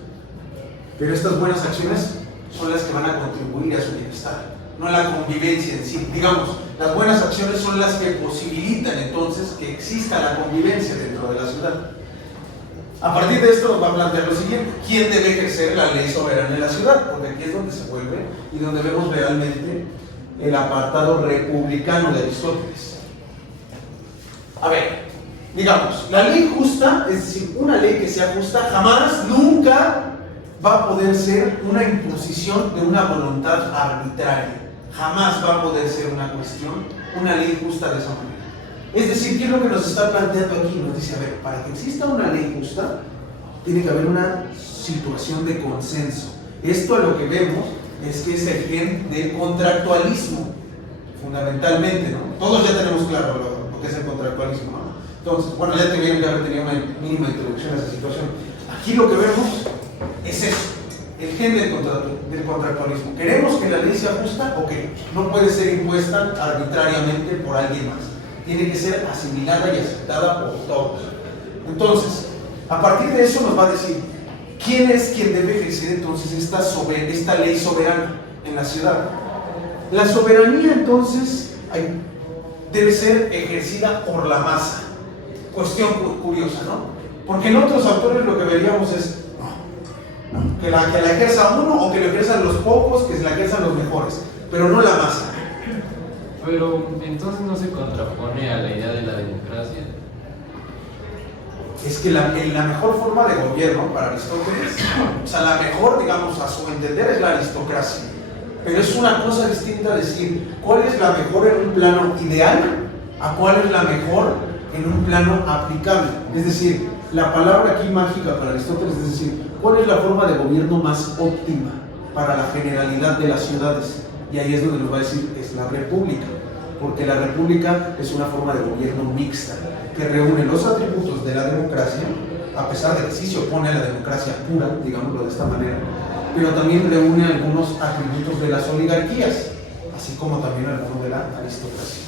Pero estas buenas acciones son las que van a contribuir a su bienestar, no la convivencia en sí. Digamos, las buenas acciones son las que posibilitan entonces que exista la convivencia dentro de la ciudad. A partir de esto nos va a plantear lo siguiente: ¿quién debe ejercer la ley soberana en la ciudad? Porque aquí es donde se vuelve y donde vemos realmente el apartado republicano de Aristóteles. A ver, digamos, la ley justa, es decir, una ley que sea justa, jamás, nunca va a poder ser una imposición de una voluntad arbitraria. Jamás va a poder ser una cuestión, una ley justa de esa manera. Es decir, ¿qué es lo que nos está planteando aquí? Nos dice, a ver, para que exista una ley justa, tiene que haber una situación de consenso. Esto a lo que vemos es que es el gen del contractualismo, fundamentalmente, ¿no? Todos ya tenemos claro lo que es el contractualismo, ¿no? Entonces, bueno, ya tuvieron que haber tenido una mínima introducción a esa situación. Aquí lo que vemos es eso, el gen del contractualismo. ¿Queremos que la ley sea justa? Ok, no puede ser impuesta arbitrariamente por alguien más. Tiene que ser asimilada y aceptada por todos. Entonces, a partir de eso nos va a decir, ¿quién es quien debe ejercer entonces esta ley soberana en la ciudad? La soberanía entonces debe ser ejercida por la masa. Cuestión curiosa, ¿no? Porque en otros autores lo que veríamos es que la ejerza uno o que lo ejerzan los pocos, que la ejerzan los mejores, pero no la masa. Pero entonces no se contrapone a la idea de la democracia. es que la mejor forma de gobierno para Aristóteles, o sea, la mejor, digamos, a su entender es la aristocracia. Pero es una cosa distinta decir cuál es la mejor en un plano ideal a cuál es la mejor en un plano aplicable. Es decir, la palabra aquí mágica para Aristóteles es decir, cuál es la forma de gobierno más óptima para la generalidad de las ciudades. Y ahí es donde nos va a decir, es la república. Porque la república es una forma de gobierno mixta, que reúne los atributos de la democracia, a pesar de que sí se opone a la democracia pura, digámoslo de esta manera, pero también reúne algunos atributos de las oligarquías, así como también algunos de la aristocracia.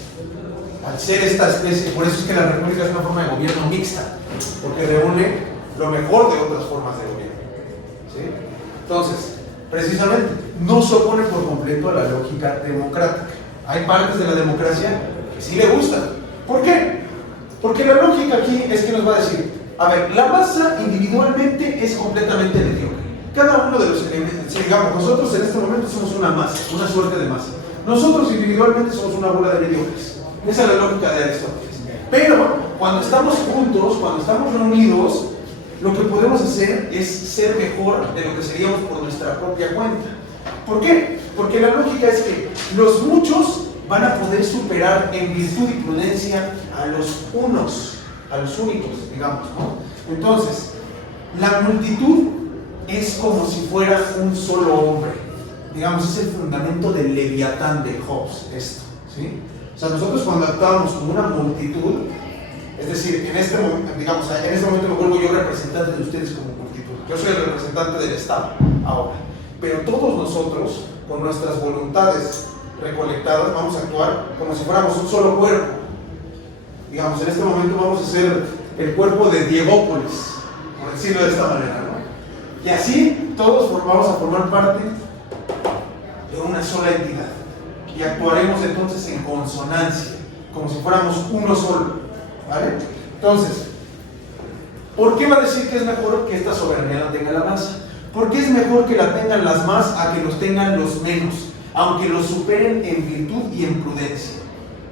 Al ser esta especie, por eso es que la república es una forma de gobierno mixta, porque reúne lo mejor de otras formas de gobierno, ¿sí? Entonces, precisamente, no se opone por completo a la lógica democrática. Hay partes de la democracia que sí le gustan. ¿Por qué? Porque la lógica aquí es que nos va a decir, a ver, la masa individualmente es completamente mediocre. Cada uno de los elementos, digamos, nosotros en este momento somos una masa, una suerte de masa. Nosotros individualmente somos una bola de mediocres. Esa es la lógica de Aristóteles. Pero cuando estamos juntos, cuando estamos reunidos, lo que podemos hacer es ser mejor de lo que seríamos por nuestra propia cuenta. ¿Por qué? Porque la lógica es que los muchos van a poder superar en virtud y prudencia a los unos, a los únicos, digamos, ¿no? Entonces, la multitud es como si fuera un solo hombre. Digamos, es el fundamento del Leviatán de Hobbes, esto, ¿sí? O sea, nosotros cuando actuamos como una multitud, es decir, en este momento, digamos, en este momento me vuelvo yo representante de ustedes como multitud. Yo soy el representante del Estado ahora. Pero todos nosotros, con nuestras voluntades recolectadas, vamos a actuar como si fuéramos un solo cuerpo. Digamos, en este momento vamos a ser el cuerpo de Diegópolis, por decirlo de esta manera, ¿no? Y así todos vamos a formar parte de una sola entidad. Y actuaremos entonces en consonancia, como si fuéramos uno solo, ¿vale? Entonces, ¿por qué va a decir que es mejor que esta soberanía la tenga la masa? Porque es mejor que la tengan las más a que los tengan los menos, aunque los superen en virtud y en prudencia.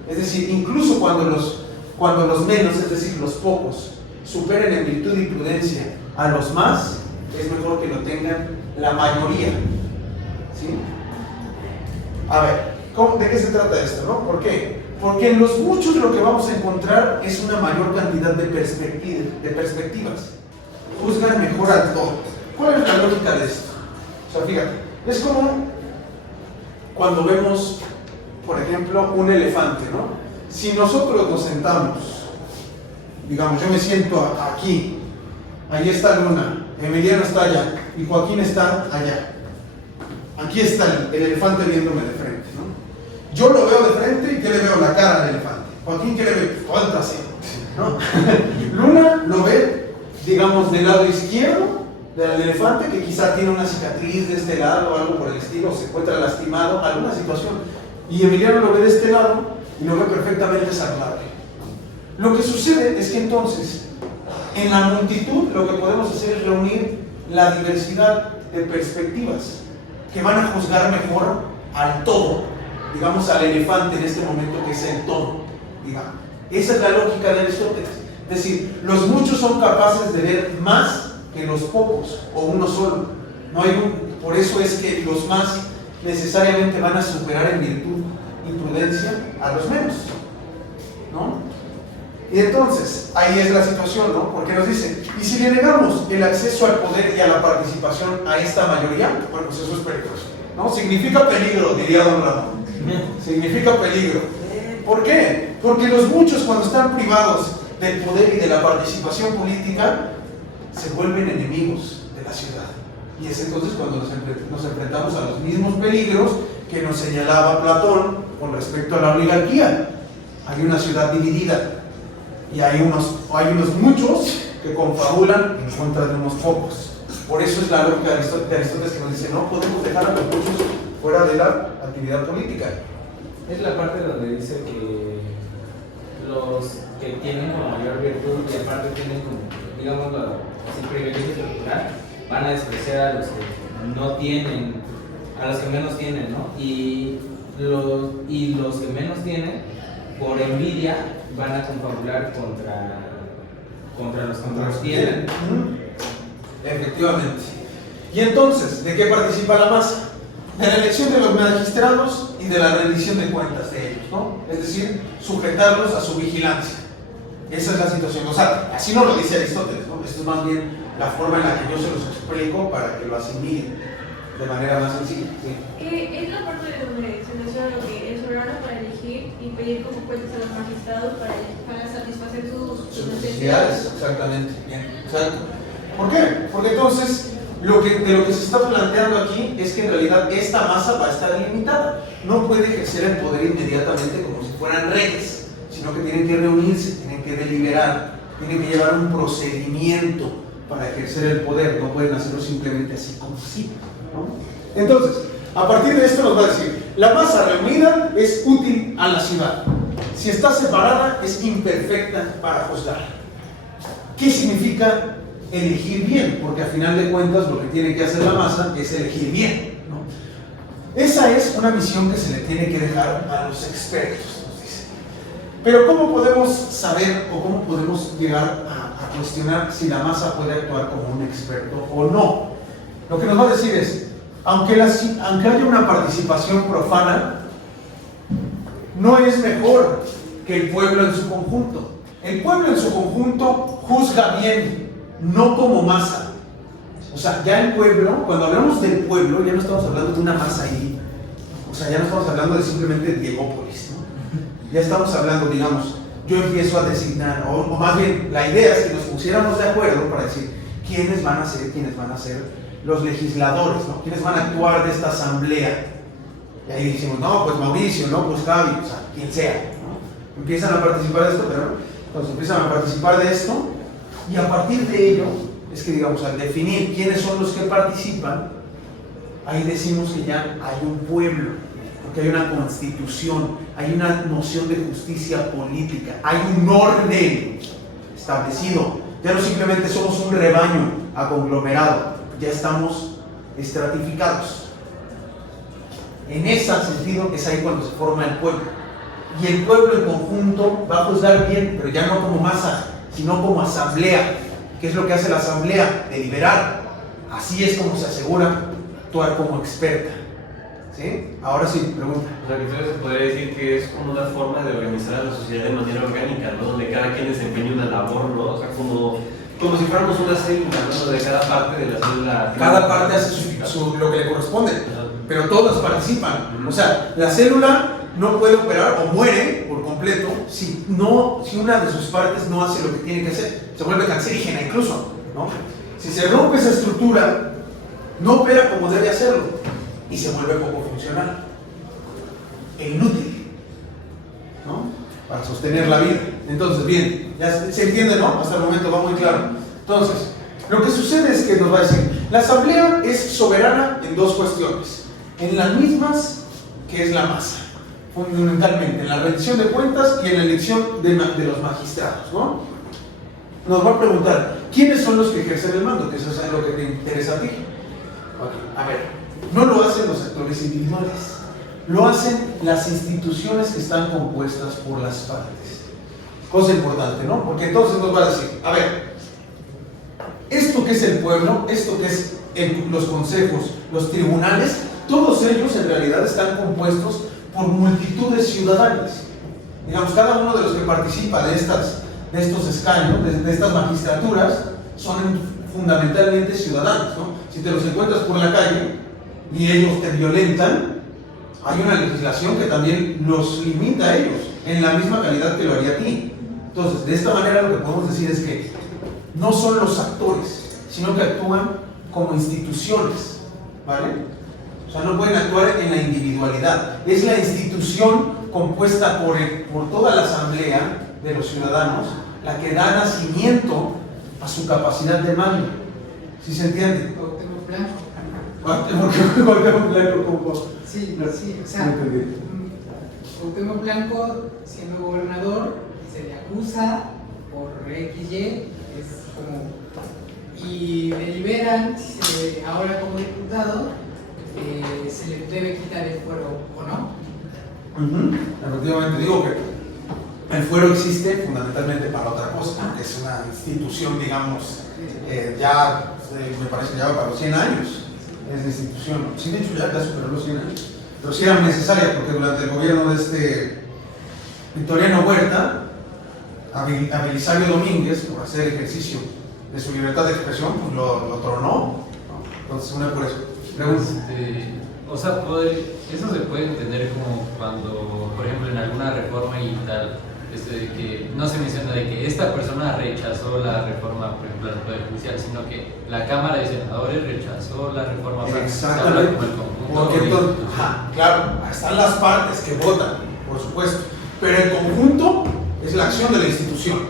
Es decir, incluso cuando los menos, es decir, los pocos, superen en virtud y prudencia a los más, es mejor que lo tengan la mayoría. ¿Sí? A ver, ¿de qué se trata esto, no? ¿Por qué? Porque en los muchos lo que vamos a encontrar es una mayor cantidad de perspectivas. Juzgan mejor al todo. ¿Cuál es la lógica de esto? O sea, fíjate, es como cuando vemos, por ejemplo, un elefante, ¿no? Si nosotros nos sentamos, digamos, yo me siento aquí, ahí está Luna, Emiliano está allá y Joaquín está allá. Aquí está el elefante viéndome de frente, ¿no? Yo lo veo de frente y ¿qué le veo? La cara del elefante. Joaquín, ¿qué le ve? Todo el trasero, ¿no? Luna lo ve, digamos, del lado izquierdo del elefante, que quizá tiene una cicatriz de este lado o algo por el estilo, se encuentra lastimado, alguna situación. Y Emiliano lo ve de este lado y lo ve perfectamente saludable. Lo que sucede es que entonces, en la multitud, lo que podemos hacer es reunir la diversidad de perspectivas que van a juzgar mejor al todo, digamos al elefante en este momento que es el todo, digamos. Esa es la lógica de Aristóteles. Es decir, los muchos son capaces de ver más que los pocos o uno solo. No hay por eso es que los más necesariamente van a superar en virtud y prudencia a los menos, ¿no? Y entonces, ahí es la situación, ¿no? Porque nos dice, y si le negamos el acceso al poder y a la participación a esta mayoría, bueno, pues eso es peligroso, ¿no? Significa peligro, diría don Ramón. Significa peligro. ¿Por qué? Porque los muchos, cuando están privados del poder y de la participación política, se vuelven enemigos de la ciudad. Y es entonces cuando nos enfrentamos a los mismos peligros que nos señalaba Platón con respecto a la oligarquía. Hay una ciudad dividida y hay unos muchos que confabulan en contra de unos pocos. Por eso es la lógica de Aristóteles que nos dice, no podemos dejar a los muchos fuera de la actividad política. Es la parte donde dice que los que tienen como mayor virtud y aparte tienen como, digamos, el privilegio estructural, van a despreciar a los que no tienen, a los que menos tienen, ¿no? Y los que menos tienen, por envidia, van a confabular contra los que nos tienen. Efectivamente. Y entonces, ¿de qué participa la masa? De la elección de los magistrados y de la rendición de cuentas de ellos, ¿no? Es decir, sujetarlos a su vigilancia. Esa es la situación. O sea, así no lo dice Aristóteles, ¿no? Esto es más bien la forma en la que yo se los explico para que lo asimilen de manera más sencilla. ¿Sí? Que es la parte de donde se menciona lo que el soberano para elegir y pedir como cuentas a los magistrados para satisfacer sus necesidades. Exactamente. Bien. Exacto. ¿Por qué? Porque entonces de lo que se está planteando aquí es que en realidad esta masa va a estar limitada. No puede ejercer el poder inmediatamente como si fueran reyes, sino que tienen que reunirse, tienen que deliberar, tienen que llevar un procedimiento para ejercer el poder. No pueden hacerlo simplemente así como así, ¿no? Entonces, a partir de esto nos va a decir, la masa reunida es útil a la ciudad. Si está separada, es imperfecta para juzgar. ¿Qué significa elegir bien? Porque a final de cuentas lo que tiene que hacer la masa es elegir bien, ¿no? Esa es una misión que se le tiene que dejar a los expertos, nos dice. Pero ¿cómo podemos saber o cómo podemos llegar a cuestionar si la masa puede actuar como un experto o no? Lo que nos va a decir es, aunque haya una participación profana, no es mejor que el pueblo en su conjunto. El pueblo en su conjunto juzga bien, no como masa. O sea, ya el pueblo, cuando hablamos del pueblo, ya no estamos hablando de una masa ahí. O sea, ya no estamos hablando de simplemente Diegópolis, ¿no? Ya estamos hablando, digamos, yo empiezo a designar, o más bien, la idea es que nos pusiéramos de acuerdo para decir quiénes van a ser los legisladores, ¿no? Quiénes van a actuar de esta asamblea. Y ahí decimos, no, pues Mauricio, no, pues Javi, o sea, quien sea, ¿no? Empiezan a participar de esto, pero entonces empiezan a participar de esto, y a partir de ello, es que digamos, al definir quiénes son los que participan, ahí decimos que ya hay un pueblo, porque hay una constitución, hay una noción de justicia política, hay un orden establecido. Ya no simplemente somos un rebaño conglomerado, ya estamos estratificados. En ese sentido es ahí cuando se forma el pueblo. Y el pueblo en conjunto va a juzgar bien, pero ya no como masa, sino como asamblea. ¿Qué es lo que hace la asamblea? Deliberar. Así es como se asegura actuar como experta. ¿Sí? Ahora sí, pregunta. O sea, que entonces se podría decir que es como una forma de organizar a la sociedad de manera orgánica, ¿no? Donde cada quien desempeña una labor, ¿no? O sea, como si fuéramos una célula, ¿no? Donde cada parte de la célula... Cada parte hace lo que le corresponde, pero todas participan. O sea, la célula no puede operar o muere por completo si una de sus partes no hace lo que tiene que hacer. Se vuelve cancerígena incluso, ¿no? Si se rompe esa estructura, no opera como debe hacerlo y se vuelve poco funcional e inútil, ¿no? Para sostener la vida. Entonces, bien, ya se entiende, ¿no? Hasta el momento va muy claro. Entonces, lo que sucede es que nos va a decir, la asamblea es soberana en dos cuestiones, en las mismas que es la masa, fundamentalmente, en la rendición de cuentas y en la elección de los magistrados, ¿no? Nos va a preguntar, ¿quiénes son los que ejercen el mando? Que eso es lo que te interesa a ti. Okay. A ver, no lo hacen los actores individuales, lo hacen las instituciones que están compuestas por las partes. Cosa importante, ¿no? Porque entonces nos va a decir, a ver, esto que es el pueblo, esto que es los consejos, los tribunales, todos ellos en realidad están compuestos por multitudes ciudadanas. Digamos, cada uno de los que participa de estos escaños, de estas magistraturas, son fundamentalmente ciudadanos, ¿no? Si te los encuentras por la calle y ellos te violentan, hay una legislación que también los limita a ellos, en la misma calidad que lo haría a ti. Entonces, de esta manera lo que podemos decir es que no son los actores, sino que actúan como instituciones, ¿vale? O sea, no pueden actuar en la individualidad. Es la institución compuesta por toda la asamblea de los ciudadanos la que da nacimiento a su capacidad de mando. ¿Sí se entiende? Cuauhtémoc Blanco. Cuauhtémoc Blanco, ¿cómo? Sí, o sea, Cuauhtémoc Blanco, siendo gobernador, se le acusa por XY, es como, y deliberan si ahora como diputado se le debe quitar el fuero o no. Efectivamente, digo que El fuero existe fundamentalmente para otra cosa, porque es una institución, digamos, me parece que ya va para los 100 años. Es la institución, sí, de hecho ya superó los 100 años. Pero sí era necesaria porque durante el gobierno de Victoriano Huerta, a Belisario Domínguez, por hacer ejercicio de su libertad de expresión, pues lo tronó, ¿no? Entonces, una por eso. O sea, eso se puede entender como cuando, por ejemplo, en alguna reforma y tal, de que no se menciona de que esta persona rechazó la reforma, por ejemplo, del Poder Judicial, sino que la Cámara de Senadores rechazó la reforma. O sea, exactamente. como el conjunto, porque entonces, claro, están las partes que votan, por supuesto, pero el conjunto es la acción de la institución.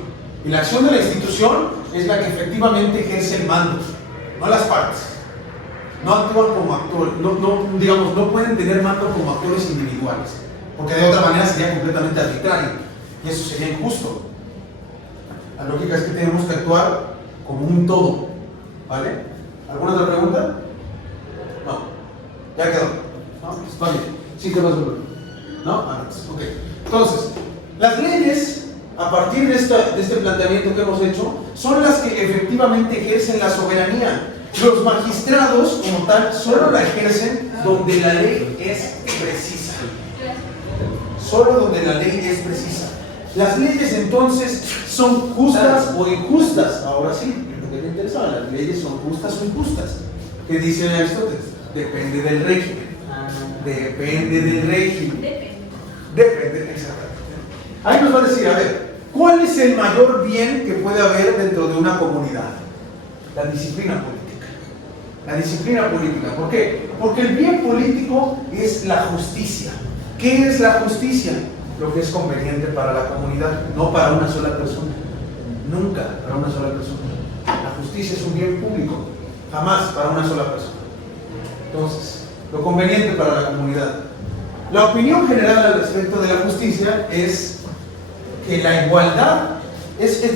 Y la acción de la institución es la que efectivamente ejerce el mando, no las partes. No actúan como actores, no pueden tener mando como actores individuales, porque de otra manera sería completamente arbitrario. Y eso sería injusto. La lógica es que tenemos que actuar como un todo, ¿vale? ¿Alguna otra pregunta? No, ya quedó. ¿No? Está bien. Sí te vas a ver. ¿No? Ok. Entonces, las leyes, a partir de este planteamiento que hemos hecho, son las que efectivamente ejercen la soberanía. Los magistrados, como tal, solo la ejercen donde la ley es precisa. Solo donde la ley es precisa. Las leyes entonces son justas o injustas. Ahora sí, lo que te interesaba, las leyes son justas o injustas. ¿Qué dice Aristóteles? Depende del régimen. Depende del régimen. Depende, exactamente. Ahí nos va a decir, a ver, ¿cuál es el mayor bien que puede haber dentro de una comunidad? La disciplina política. La disciplina política. ¿Por qué? Porque el bien político es la justicia. ¿Qué es la justicia? Lo que es conveniente para la comunidad, no para una sola persona. Nunca para una sola persona. La justicia es un bien público, jamás para una sola persona. Entonces, lo conveniente para la comunidad. La opinión general al respecto de la justicia es que la igualdad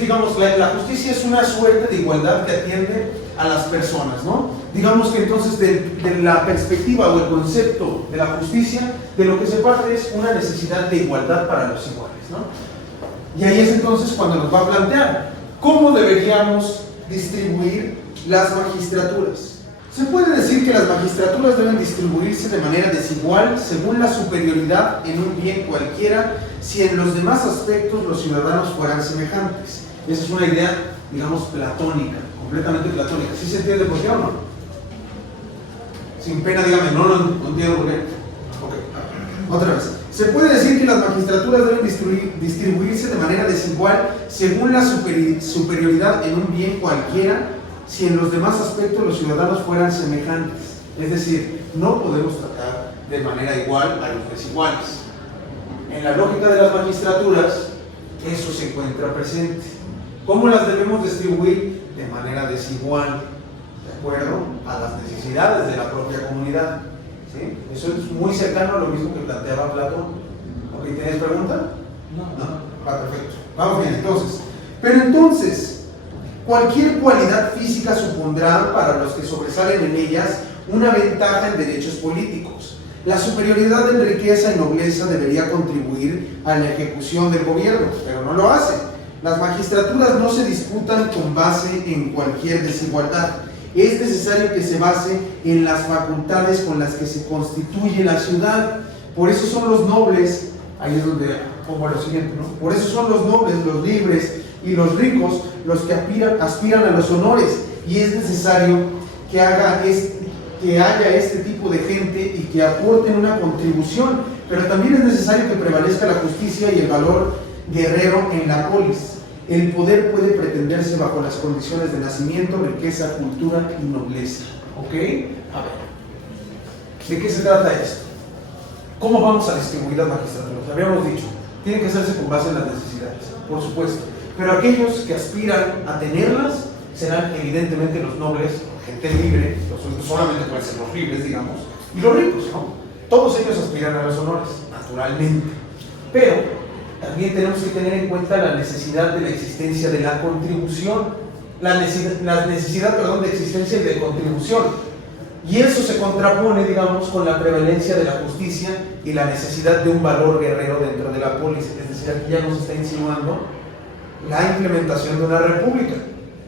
digamos, la justicia es una suerte de igualdad que atiende a las personas, ¿no? Digamos que entonces de la perspectiva o el concepto de la justicia, de lo que se parte es una necesidad de igualdad para los iguales, ¿no? Y ahí es entonces cuando nos va a plantear cómo deberíamos distribuir las magistraturas. Se puede decir que las magistraturas deben distribuirse de manera desigual según la superioridad en un bien cualquiera, si en los demás aspectos los ciudadanos fueran semejantes. Esa es una idea, digamos, platónica, completamente platónica. ¿Sí se entiende por qué o no? Sin pena, dígame, no entiendo por qué. Ok, otra vez. Se puede decir que las magistraturas deben distribuirse de manera desigual según la superioridad en un bien cualquiera, si en los demás aspectos los ciudadanos fueran semejantes. Es decir, no podemos tratar de manera igual a los desiguales. En la lógica de las magistraturas, eso se encuentra presente. ¿Cómo las debemos distribuir? De manera desigual, de acuerdo a las necesidades de la propia comunidad. ¿Sí? Eso es muy cercano a lo mismo que planteaba Platón. ¿Ok? ¿Tienes pregunta? No. Perfecto. Vamos bien, entonces. Pero entonces, cualquier cualidad física supondrá, para los que sobresalen en ellas, una ventaja en derechos políticos. La superioridad en riqueza y nobleza debería contribuir a la ejecución del gobierno, pero no lo hace. Las magistraturas no se disputan con base en cualquier desigualdad. Es necesario que se base en las facultades con las que se constituye la ciudad. Por eso son los nobles, ahí es donde pongo lo siguiente, ¿no? Por eso son los nobles, los libres y los ricos los que aspiran a los honores, y es necesario que haya este tipo de gente y que aporten una contribución, pero también es necesario que prevalezca la justicia y el valor guerrero en la polis. El poder puede pretenderse bajo las condiciones de nacimiento, riqueza, cultura y nobleza. ¿Ok? A ver, ¿de qué se trata esto? ¿Cómo vamos a distribuir las magistraturas? Habíamos dicho, tiene que hacerse con base en las necesidades, por supuesto. Pero aquellos que aspiran a tenerlas serán evidentemente los nobles, gente libre, solamente pueden ser los libres, digamos, y los ricos, ¿no? Todos ellos aspiran a los honores, naturalmente. Pero también tenemos que tener en cuenta la necesidad de la existencia de la contribución, la necesidad de existencia y de contribución. Y eso se contrapone, digamos, con la prevalencia de la justicia y la necesidad de un valor guerrero dentro de la polis. Es decir, aquí ya nos está insinuando la implementación de una república.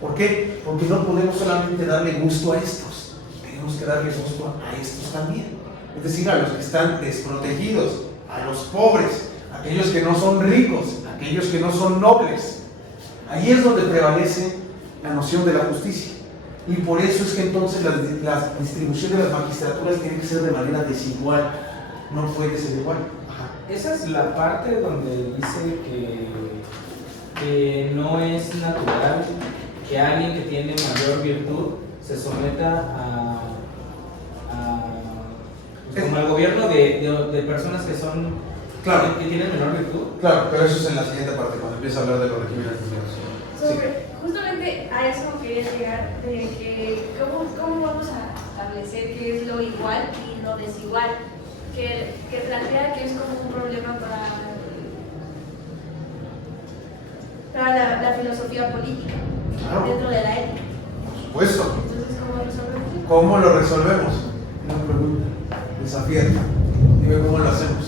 ¿Por qué? Porque no podemos solamente darle gusto a estos, tenemos que darle gusto a estos también. Es decir, a los que están desprotegidos, a los pobres, a aquellos que no son ricos, a aquellos que no son nobles. Ahí es donde prevalece la noción de la justicia. Y por eso es que entonces la distribución de las magistraturas tiene que ser de manera desigual, no puede ser igual. Ajá. Esa es la parte donde dice que no es natural que alguien que tiene mayor virtud se someta como al gobierno de personas que son Claro. que tienen menor virtud. Claro, pero eso es en la siguiente parte, cuando empieza a hablar de los regímenes judiciales. Justamente a eso quería llegar, de que cómo vamos a establecer qué es lo igual y lo desigual, que plantea que es como un problema para la filosofía política, Claro. dentro de la ética. Por supuesto. Entonces, ¿cómo resolvemos? ¿Cómo lo resolvemos? Una pregunta desafiante. Dime cómo lo hacemos.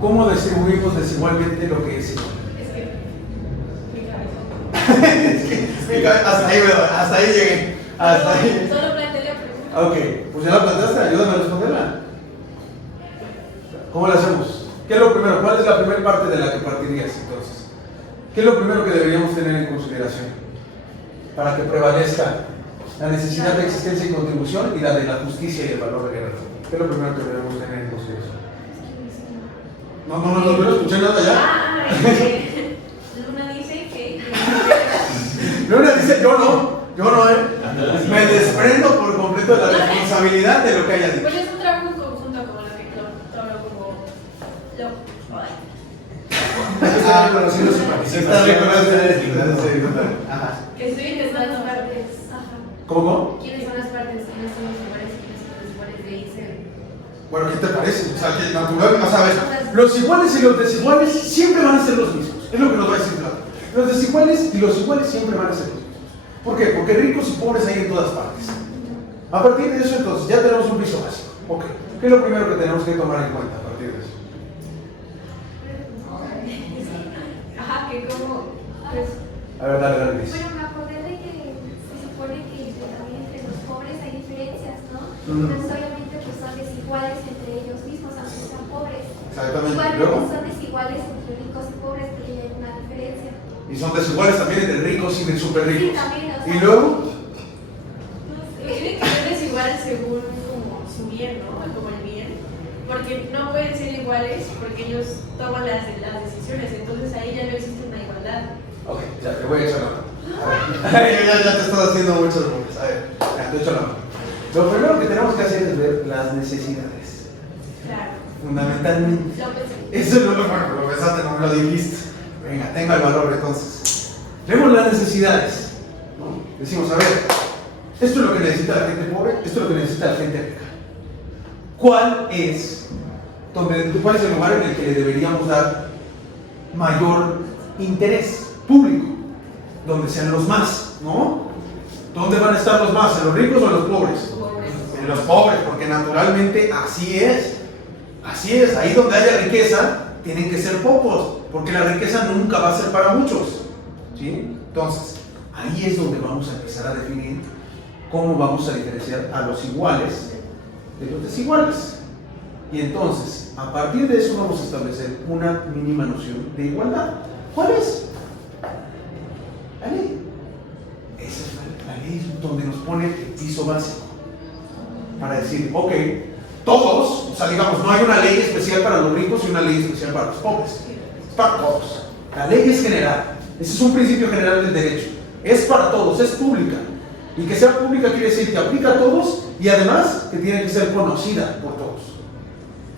¿Cómo distribuimos desigualmente lo que es igual? Es que mi cabeza. Hasta ahí, ¿verdad? Hasta ahí llegué. Hasta ahí. Solo planteé la pregunta. Ok, pues ya la planteaste, ayúdame a responderla. ¿Cómo la hacemos? ¿Qué es lo primero? ¿Cuál es la primera parte de la que partirías entonces? ¿Qué es lo primero que deberíamos tener en consideración para que prevalezca la necesidad de existencia y contribución y la de la justicia y el valor de guerra? ¿Qué es lo primero que debemos tener en consideración? No escuché nada ya. Luna dice que Luna dice, yo no, me desprendo por completo de la responsabilidad de lo que haya dicho. pues es un trabajo en conjunto como lo que Está reconociendo su participación. Está reconociendo. Ajá. que estoy intentando partes. ¿Cómo? ¿Quiénes son las partes? ¿Quiénes son los iguales? ¿Quiénes son los iguales? De ahí se... Bueno, ¿qué te parece? O sea, que natural, vas a ver, los iguales y los desiguales siempre van a ser los mismos. Es lo que nos va a decir Platón. Los desiguales y los iguales siempre van a ser los mismos. ¿Por qué? Porque ricos y pobres hay en todas partes. A partir de eso, entonces, ya tenemos un piso básico. Ok. ¿Qué es lo primero que tenemos que tomar en cuenta a partir de eso? Ajá, que como pues, A ver, dale, Luis. Bueno, me acordé de que se supone que también entre los pobres hay diferencias, ¿no? Ujú. Entonces, obviamente, pues son desiguales entre ellos mismos, aunque sean pobres. Exactamente. Igualmente Luego, son desiguales entre ricos y pobres, porque hay una diferencia. y son desiguales también entre ricos y de súper ricos. Sí, también, o sea, Y luego, tiene que ser desigual según como su bien, ¿no? Como el bien. Porque no pueden ser iguales porque ellos toman las decisiones. Entonces ahí ya no existe una igualdad. ok, ya te voy a echar la mano. A ver, ya te estás haciendo muchas bromas. A ver, ya te echo la mano. Lo primero que tenemos que hacer es ver las necesidades. Claro. Fundamentalmente. Lo pensé. Eso es lo bueno, lo pensaste, no me lo dijiste. Venga, tenga el valor entonces. Vemos las necesidades, ¿no? Decimos, a ver, esto es lo que necesita la gente pobre, esto es lo que necesita la gente rica. ¿Cuál es el lugar en el que le deberíamos dar mayor interés público? Donde sean los más, ¿no? ¿Dónde van a estar los más? ¿En los ricos o en los pobres? En los pobres, porque naturalmente así es. Así es, ahí donde haya riqueza, tienen que ser pocos, porque la riqueza nunca va a ser para muchos. ¿Sí? Entonces, ahí es donde vamos a empezar a definir cómo vamos a diferenciar a los iguales de los desiguales. Y entonces, a partir de eso vamos a establecer una mínima noción de igualdad. ¿Cuál es? La ley. Esa es la ley donde nos pone el piso básico. Para decir, ok, todos, o sea, digamos, no hay una ley especial para los ricos y una ley especial para los pobres. Es para todos. La ley es general. Ese es un principio general del derecho. Es para todos, es pública. Y que sea pública quiere decir que aplica a todos y además que tiene que ser conocida por todos.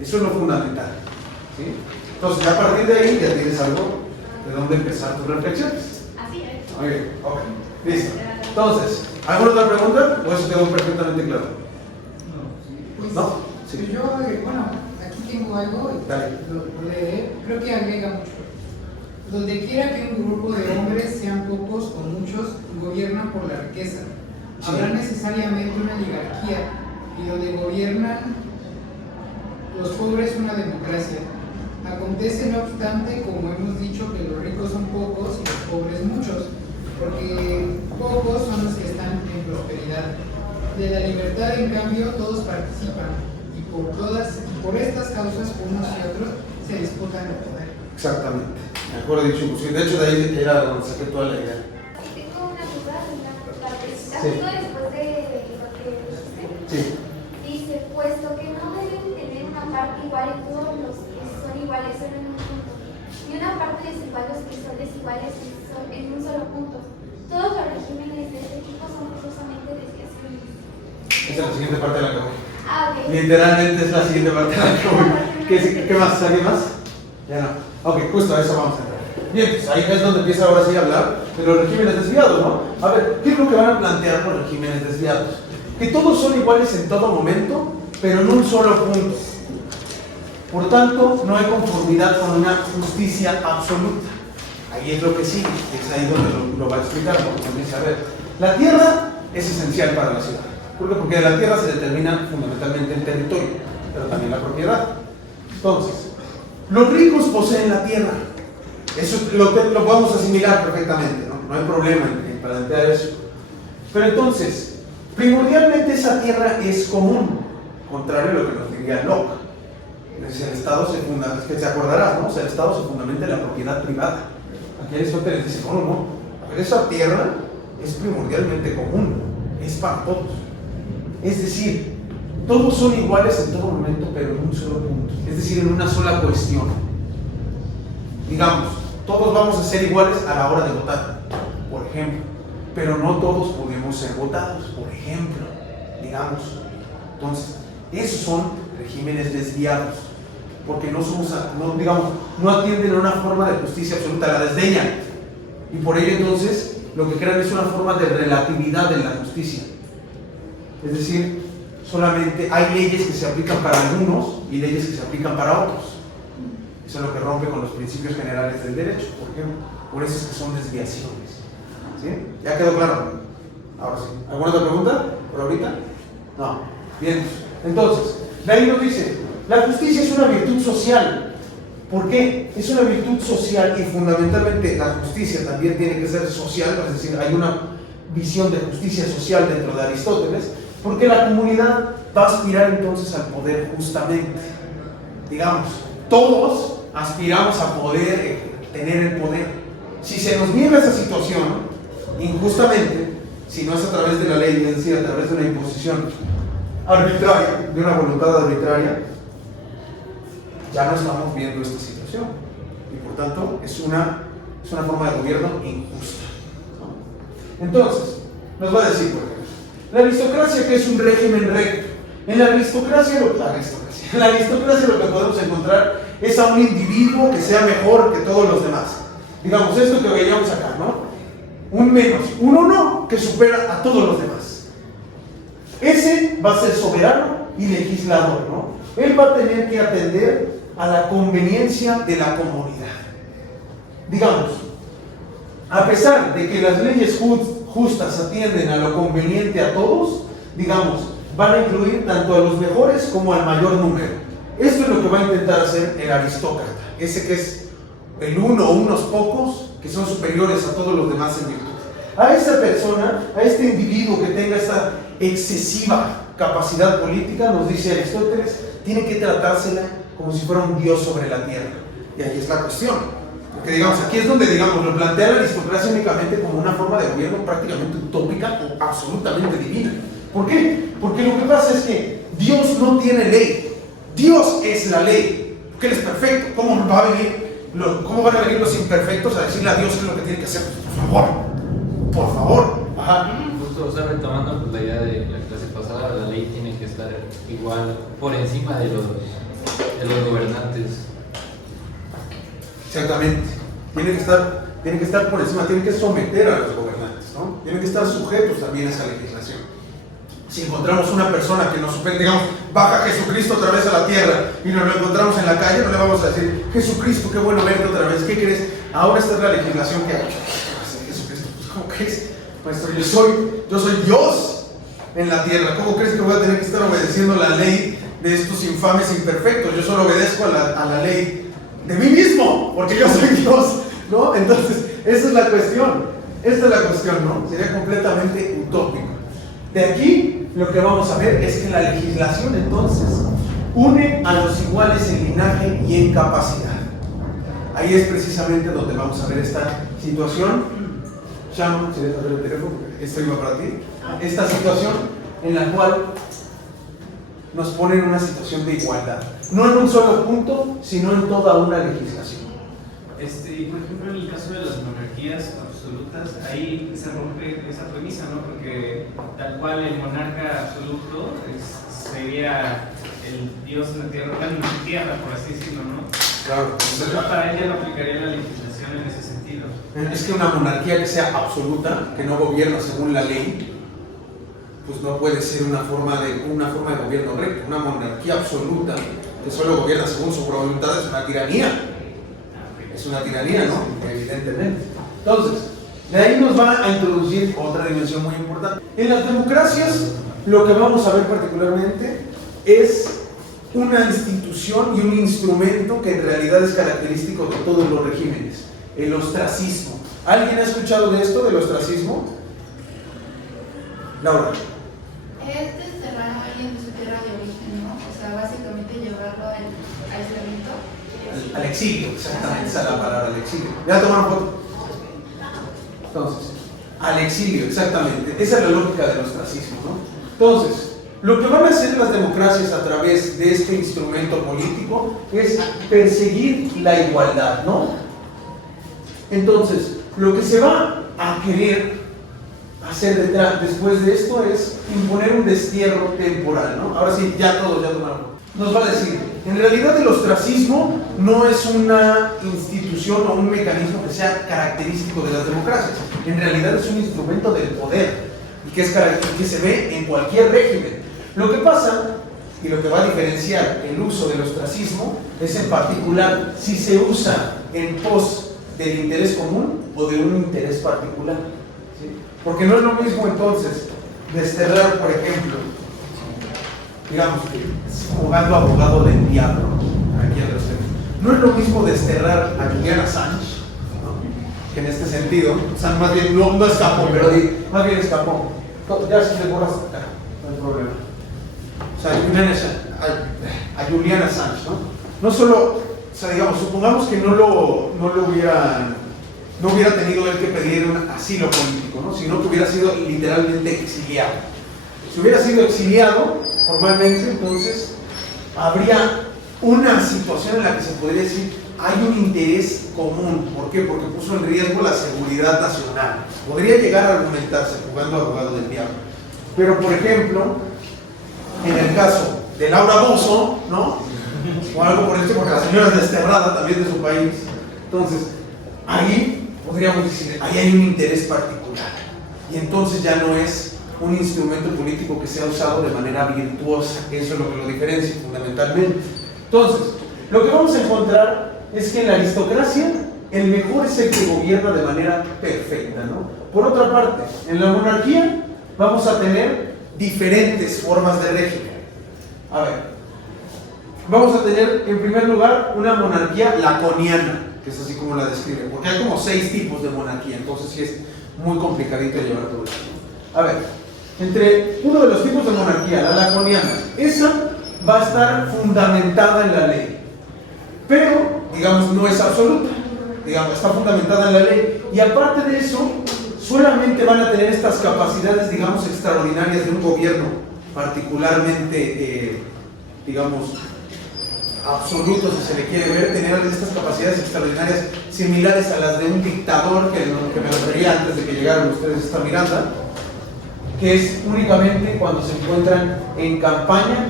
Eso es lo fundamental. ¿Sí? Entonces, ya a partir de ahí ya tienes algo de dónde empezar tus reflexiones. Así es. Muy bien, ok. Listo. Entonces, ¿alguna otra pregunta? ¿O eso quedó perfectamente claro? Pues, ¿No? Sí. pues yo, bueno, aquí tengo algo y Dale. lo leeré. Creo que agrega mucho. Donde quiera que un grupo de hombres, sean pocos o muchos, gobiernan por la riqueza, Sí. habrá necesariamente una oligarquía y donde gobiernan los pobres una democracia. Acontece no obstante, como hemos dicho, que los ricos son pocos y los pobres muchos, porque pocos son los que están en prosperidad. De la libertad, en cambio, todos participan, y por estas causas unos y otros se disputan el poder. Exactamente, mejor dicho, pues, de hecho de ahí era donde saqué toda la idea. Tengo una duda en la partecita, Sí. justo después de lo que dijiste. Sí. Dice, puesto que no deben tener una parte igual en todos los que son iguales solo en un punto, ni una parte desigual los que son desiguales en un solo punto. Todos los regímenes de este tipo son forzosamente desviaciones. Esa es la siguiente parte de la que voy. Ah, ok. Literalmente es la siguiente parte de la que voy. ¿Qué más? ¿Alguien más? Ya no. Ok, justo a eso vamos a entrar. Bien, pues ahí es donde empieza ahora sí a hablar de los regímenes desviados, ¿no? A ver, ¿qué es lo que van a plantear los regímenes desviados? Que todos son iguales en todo momento, pero en un solo punto. Por tanto, no hay conformidad con una justicia absoluta. Ahí es lo que sigue, es ahí donde lo va a explicar, ¿no? A ver, la tierra es esencial para la ciudad. ¿Por qué? Porque de la tierra se determina fundamentalmente el territorio, pero también la propiedad. Entonces, los ricos poseen la tierra. Eso lo podemos asimilar perfectamente, ¿no? No hay problema en plantear eso. Pero entonces, primordialmente esa tierra es común, contrario a lo que nos diría Locke. El Estado se funda, es que te acordarás, ¿no? O sea, el Estado se fundamenta en la propiedad privada. Aquí Aristóteles dice, no. A ver, esa tierra es primordialmente común, es para todos. Es decir, todos son iguales en todo momento, pero en un solo punto. Es decir, en una sola cuestión. Digamos, todos vamos a ser iguales a la hora de votar, por ejemplo. Pero no todos podemos ser votados, por ejemplo. Digamos. Entonces, esos son regímenes desviados. Porque no atienden a una forma de justicia absoluta, la desdeñan. Y por ello, entonces, lo que crean es una forma de relatividad de la justicia. Es decir, solamente hay leyes que se aplican para algunos y leyes que se aplican para otros. Eso es lo que rompe con los principios generales del derecho, por ejemplo. Por eso es que son desviaciones. ¿Sí? ¿Ya quedó claro? Ahora sí. ¿Alguna otra pregunta por ahorita? No. Bien. Entonces, de ahí nos dice, la justicia es una virtud social. ¿Por qué? Es una virtud social y fundamentalmente la justicia también tiene que ser social, es decir, hay una visión de justicia social dentro de Aristóteles, porque la comunidad va a aspirar entonces al poder justamente. Digamos, todos aspiramos a poder tener el poder. Si se nos niega esa situación, injustamente, si no es a través de la ley, es decir, a través de una imposición arbitraria, de una voluntad arbitraria, ya no estamos viendo esta situación. Y por tanto, es una forma de gobierno injusta. Entonces, nos va a decir, por ejemplo, la aristocracia, que es un régimen recto. En la aristocracia lo que podemos encontrar es a un individuo que sea mejor que todos los demás. Digamos, esto que veíamos acá, ¿no? Un menos, un uno que supera a todos los demás. Ese va a ser soberano y legislador, ¿no? Él va a tener que atender a la conveniencia de la comunidad. Digamos, a pesar de que las leyes justas atienden a lo conveniente a todos, digamos, van a incluir tanto a los mejores como al mayor número. Esto es lo que va a intentar hacer el aristócrata, ese que es el uno o unos pocos que son superiores a todos los demás en virtud. A esa persona, a este individuo que tenga esta excesiva capacidad política, nos dice Aristóteles, tiene que tratársela como si fuera un dios sobre la tierra. Y ahí es la cuestión. Porque digamos, aquí es donde lo plantea la aristocracia únicamente como una forma de gobierno prácticamente utópica o absolutamente divina. ¿Por qué? Porque lo que pasa es que Dios no tiene ley. Dios es la ley. Porque Él es perfecto. ¿Cómo van a venir los imperfectos a decirle a Dios qué es lo que tiene que hacer? Por favor. Ajá. Justo, o sea, retomando pues, la idea de la clase pasada, la ley tiene que estar igual por encima de los gobernantes. Exactamente. Tiene que estar por encima, tiene que someter a los gobernantes, ¿no? Tienen que estar sujetos también a esa legislación. Si encontramos una persona que nos supera, digamos, baja Jesucristo otra vez a la tierra y nos lo encontramos en la calle, no le vamos a decir, Jesucristo, qué bueno verte otra vez, ¿qué crees? Ahora esta es la legislación que ha hecho. Jesucristo, pues, ¿cómo crees? Maestro, yo soy Dios. en la tierra. ¿Cómo crees que voy a tener que estar obedeciendo la ley de estos infames imperfectos? Yo solo obedezco a la ley de mí mismo, porque yo soy Dios, ¿no? Entonces, esa es la cuestión. Esta es la cuestión, ¿no? Sería completamente utópico. De aquí, lo que vamos a ver es que la legislación, entonces, une a los iguales en linaje y en capacidad. Ahí es precisamente donde vamos a ver esta situación. Shaman, si dejas ver el teléfono, esto iba para ti. Esta situación en la cual nos pone en una situación de igualdad. No en un solo punto, sino en toda una legislación. Y por ejemplo, en el caso de las monarquías absolutas, ahí se rompe esa premisa, ¿no? Porque tal cual el monarca absoluto sería el dios en la tierra, en la tierra, por así decirlo, ¿no? Claro. Entonces, para ella no aplicaría la legislación en ese sentido. Es que una monarquía que sea absoluta, que no gobierna según la ley, pues no puede ser una forma de gobierno recto. Una monarquía absoluta que solo gobierna según su voluntad es una tiranía. Es una tiranía, ¿no? Evidentemente. Entonces, de ahí nos va a introducir otra dimensión muy importante. En las democracias, lo que vamos a ver particularmente es una institución y un instrumento que en realidad es característico de todos los regímenes: el ostracismo. ¿Alguien ha escuchado de esto, del ostracismo? Laura. Es desterrar a alguien de su tierra de origen, ¿no? O sea, básicamente llevarlo al aislamiento. Al exilio, exactamente, esa es la palabra, al exilio. ¿Ya tomaron foto? Entonces, al exilio, exactamente. Esa es la lógica del ostracismo, ¿no? Entonces, lo que van a hacer las democracias a través de este instrumento político es perseguir la igualdad, ¿no? Entonces, lo que se va a querer hacer después de esto es imponer un destierro temporal, ¿no? Ahora sí, ya todos ya tomaron foto. Nos va a decir, en realidad el ostracismo no es una institución o un mecanismo que sea característico de las democracias. En realidad es un instrumento del poder y que se ve en cualquier régimen. Lo que pasa y lo que va a diferenciar el uso del ostracismo es en particular si se usa en pos del interés común o de un interés particular, ¿sí? Porque no es lo mismo entonces desterrar, por ejemplo, digamos que jugando abogado del diablo, aquí al respecto, no es lo mismo desterrar a Julian Assange, ¿no? Que en este sentido, o sea, más bien no escapó, pero más bien escapó. Ya si le borras, no hay problema. O sea, a Julian Assange, ¿no? No solo, o sea, digamos, supongamos que no hubiera tenido él que pedir un asilo político, ¿no? Sino que hubiera sido literalmente exiliado. Si hubiera sido exiliado formalmente, entonces habría una situación en la que se podría decir hay un interés común. ¿Por qué? Porque puso en riesgo la seguridad nacional. Podría llegar a argumentarse jugando abogado del diablo. Pero, por ejemplo, en el caso de Laura Bozzo, ¿no? O algo por el estilo, porque la señora es desterrada también de su país. Entonces, ahí podríamos decir, ahí hay un interés particular. Y entonces ya no es un instrumento político que sea usado de manera virtuosa. Eso es lo que lo diferencia fundamentalmente. Entonces, lo que vamos a encontrar es que en la aristocracia el mejor es el que gobierna de manera perfecta, ¿no? Por otra parte, en la monarquía vamos a tener diferentes formas de régimen. A ver, vamos a tener en primer lugar una monarquía laconiana, que es así como la describe, porque hay como 6 tipos de monarquía, entonces sí es muy complicadito de llevar todo esto. A ver, entre uno de los tipos de monarquía, la laconiana, esa va a estar fundamentada en la ley, pero, digamos, no es absoluta, digamos, está fundamentada en la ley, y aparte de eso, solamente van a tener estas capacidades, digamos, extraordinarias de un gobierno particularmente, digamos, absoluto, si se le quiere ver, tener estas capacidades extraordinarias similares a las de un dictador, que me refería antes de que llegaran ustedes a esta Miranda, que es únicamente cuando se encuentran en campaña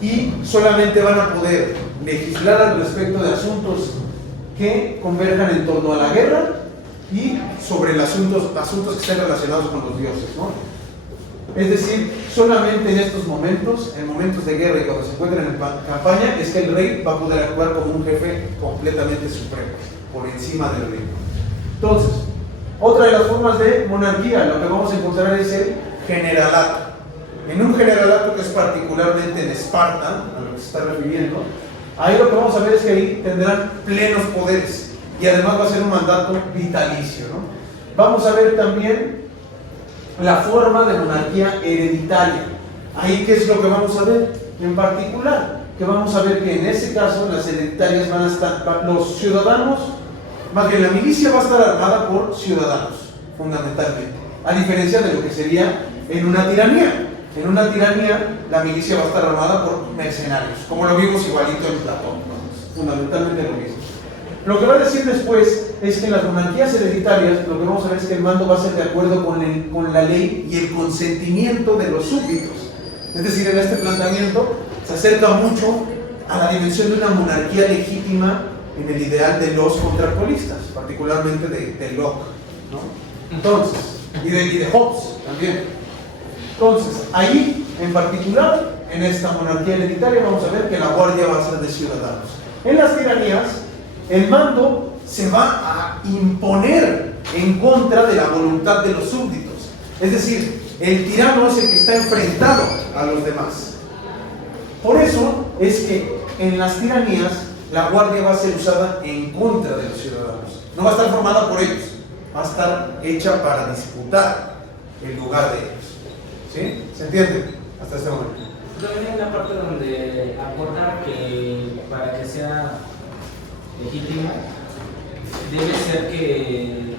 y solamente van a poder legislar al respecto de asuntos que converjan en torno a la guerra y sobre los asuntos que estén relacionados con los dioses, ¿no? Es decir, solamente en estos momentos, en momentos de guerra y cuando se encuentran en campaña, es que el rey va a poder actuar como un jefe completamente supremo, por encima del rey. Entonces, otra de las formas de monarquía, lo que vamos a encontrar es el generalato. en un generalato que es particularmente en Esparta, a lo que se está refiriendo, ahí lo que vamos a ver es que ahí tendrán plenos poderes y además va a ser un mandato vitalicio, ¿no? Vamos a ver también la forma de monarquía hereditaria. Ahí, ¿qué es lo que vamos a ver? En particular, que vamos a ver que en ese caso las hereditarias van a estar, los ciudadanos, más bien la milicia va a estar armada por ciudadanos, fundamentalmente, a diferencia de lo que sería en una tiranía. En una tiranía la milicia va a estar armada por mercenarios, como lo vimos igualito en Platón, ¿no? Fundamentalmente lo mismo. Lo que va a decir después es que en las monarquías hereditarias lo que vamos a ver es que el mando va a ser de acuerdo con la ley y el consentimiento de los súbditos. Es decir, en este planteamiento se acerca mucho a la dimensión de una monarquía legítima en el ideal de los contractualistas, particularmente de Locke, ¿no? Entonces, y de Hobbes también. Entonces, ahí en particular, en esta monarquía hereditaria, vamos a ver que la guardia va a ser de ciudadanos. En las tiranías, el mando se va a imponer en contra de la voluntad de los súbditos. Es decir, el tirano es el que está enfrentado a los demás. Por eso es que en las tiranías la guardia va a ser usada en contra de los ciudadanos. No va a estar formada por ellos, va a estar hecha para disputar el lugar de ellos. ¿Sí? ¿Se entiende? Hasta este momento. También hay una parte donde aporta que para que sea legítimo debe ser que,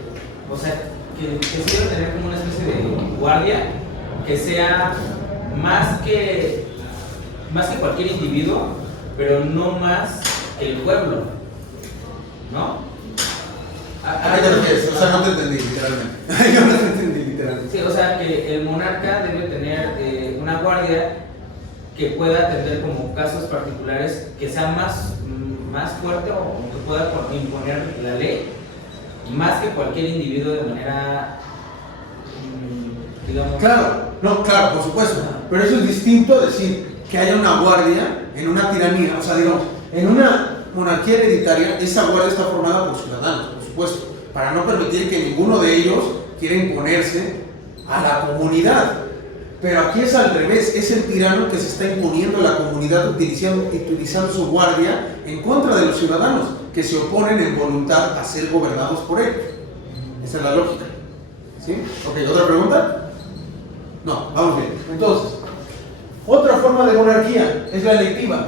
o sea, que se debe tener como una especie de guardia que sea más que cualquier individuo, pero no más que el pueblo, ¿no? ¿A qué te refieres? O sea, no te entendí literalmente. Yo no te entendí literalmente. Sí, o sea, que el monarca debe tener una guardia que pueda atender como casos particulares, que sea más fuerte o que pueda imponer la ley, más que cualquier individuo de manera, digamos... Claro, por supuesto. Pero eso es distinto a decir que haya una guardia en una tiranía. O sea, digamos, en una monarquía hereditaria, esa guardia está formada por ciudadanos, por supuesto, para no permitir que ninguno de ellos quiera imponerse a la comunidad. Pero aquí es al revés, es el tirano que se está imponiendo a la comunidad utilizando su guardia en contra de los ciudadanos que se oponen en voluntad a ser gobernados por él. Esa es la lógica. ¿Sí? Ok, ¿otra pregunta? No, vamos bien. Entonces, otra forma de monarquía es la electiva.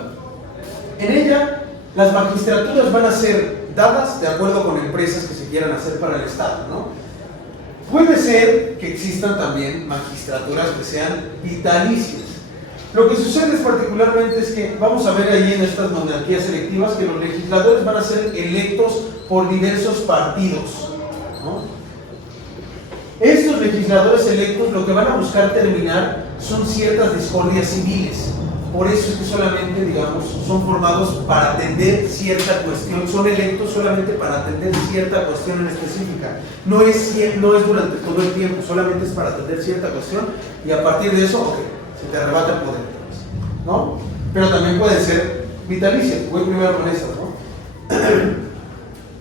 En ella, las magistraturas van a ser dadas de acuerdo con empresas que se quieran hacer para el Estado, ¿no? Puede ser que existan también magistraturas que sean vitalicias. Lo que sucede particularmente es que vamos a ver ahí en estas monarquías electivas que los legisladores van a ser electos por diversos partidos, ¿no? Estos legisladores electos lo que van a buscar terminar son ciertas discordias civiles. Por eso es que solamente, digamos, son formados para atender cierta cuestión, son electos solamente para atender cierta cuestión en específica. No es durante todo el tiempo, solamente es para atender cierta cuestión y a partir de eso, ok, se te arrebata el poder, ¿no? Pero también pueden ser vitalicias. Voy primero con estas, ¿no?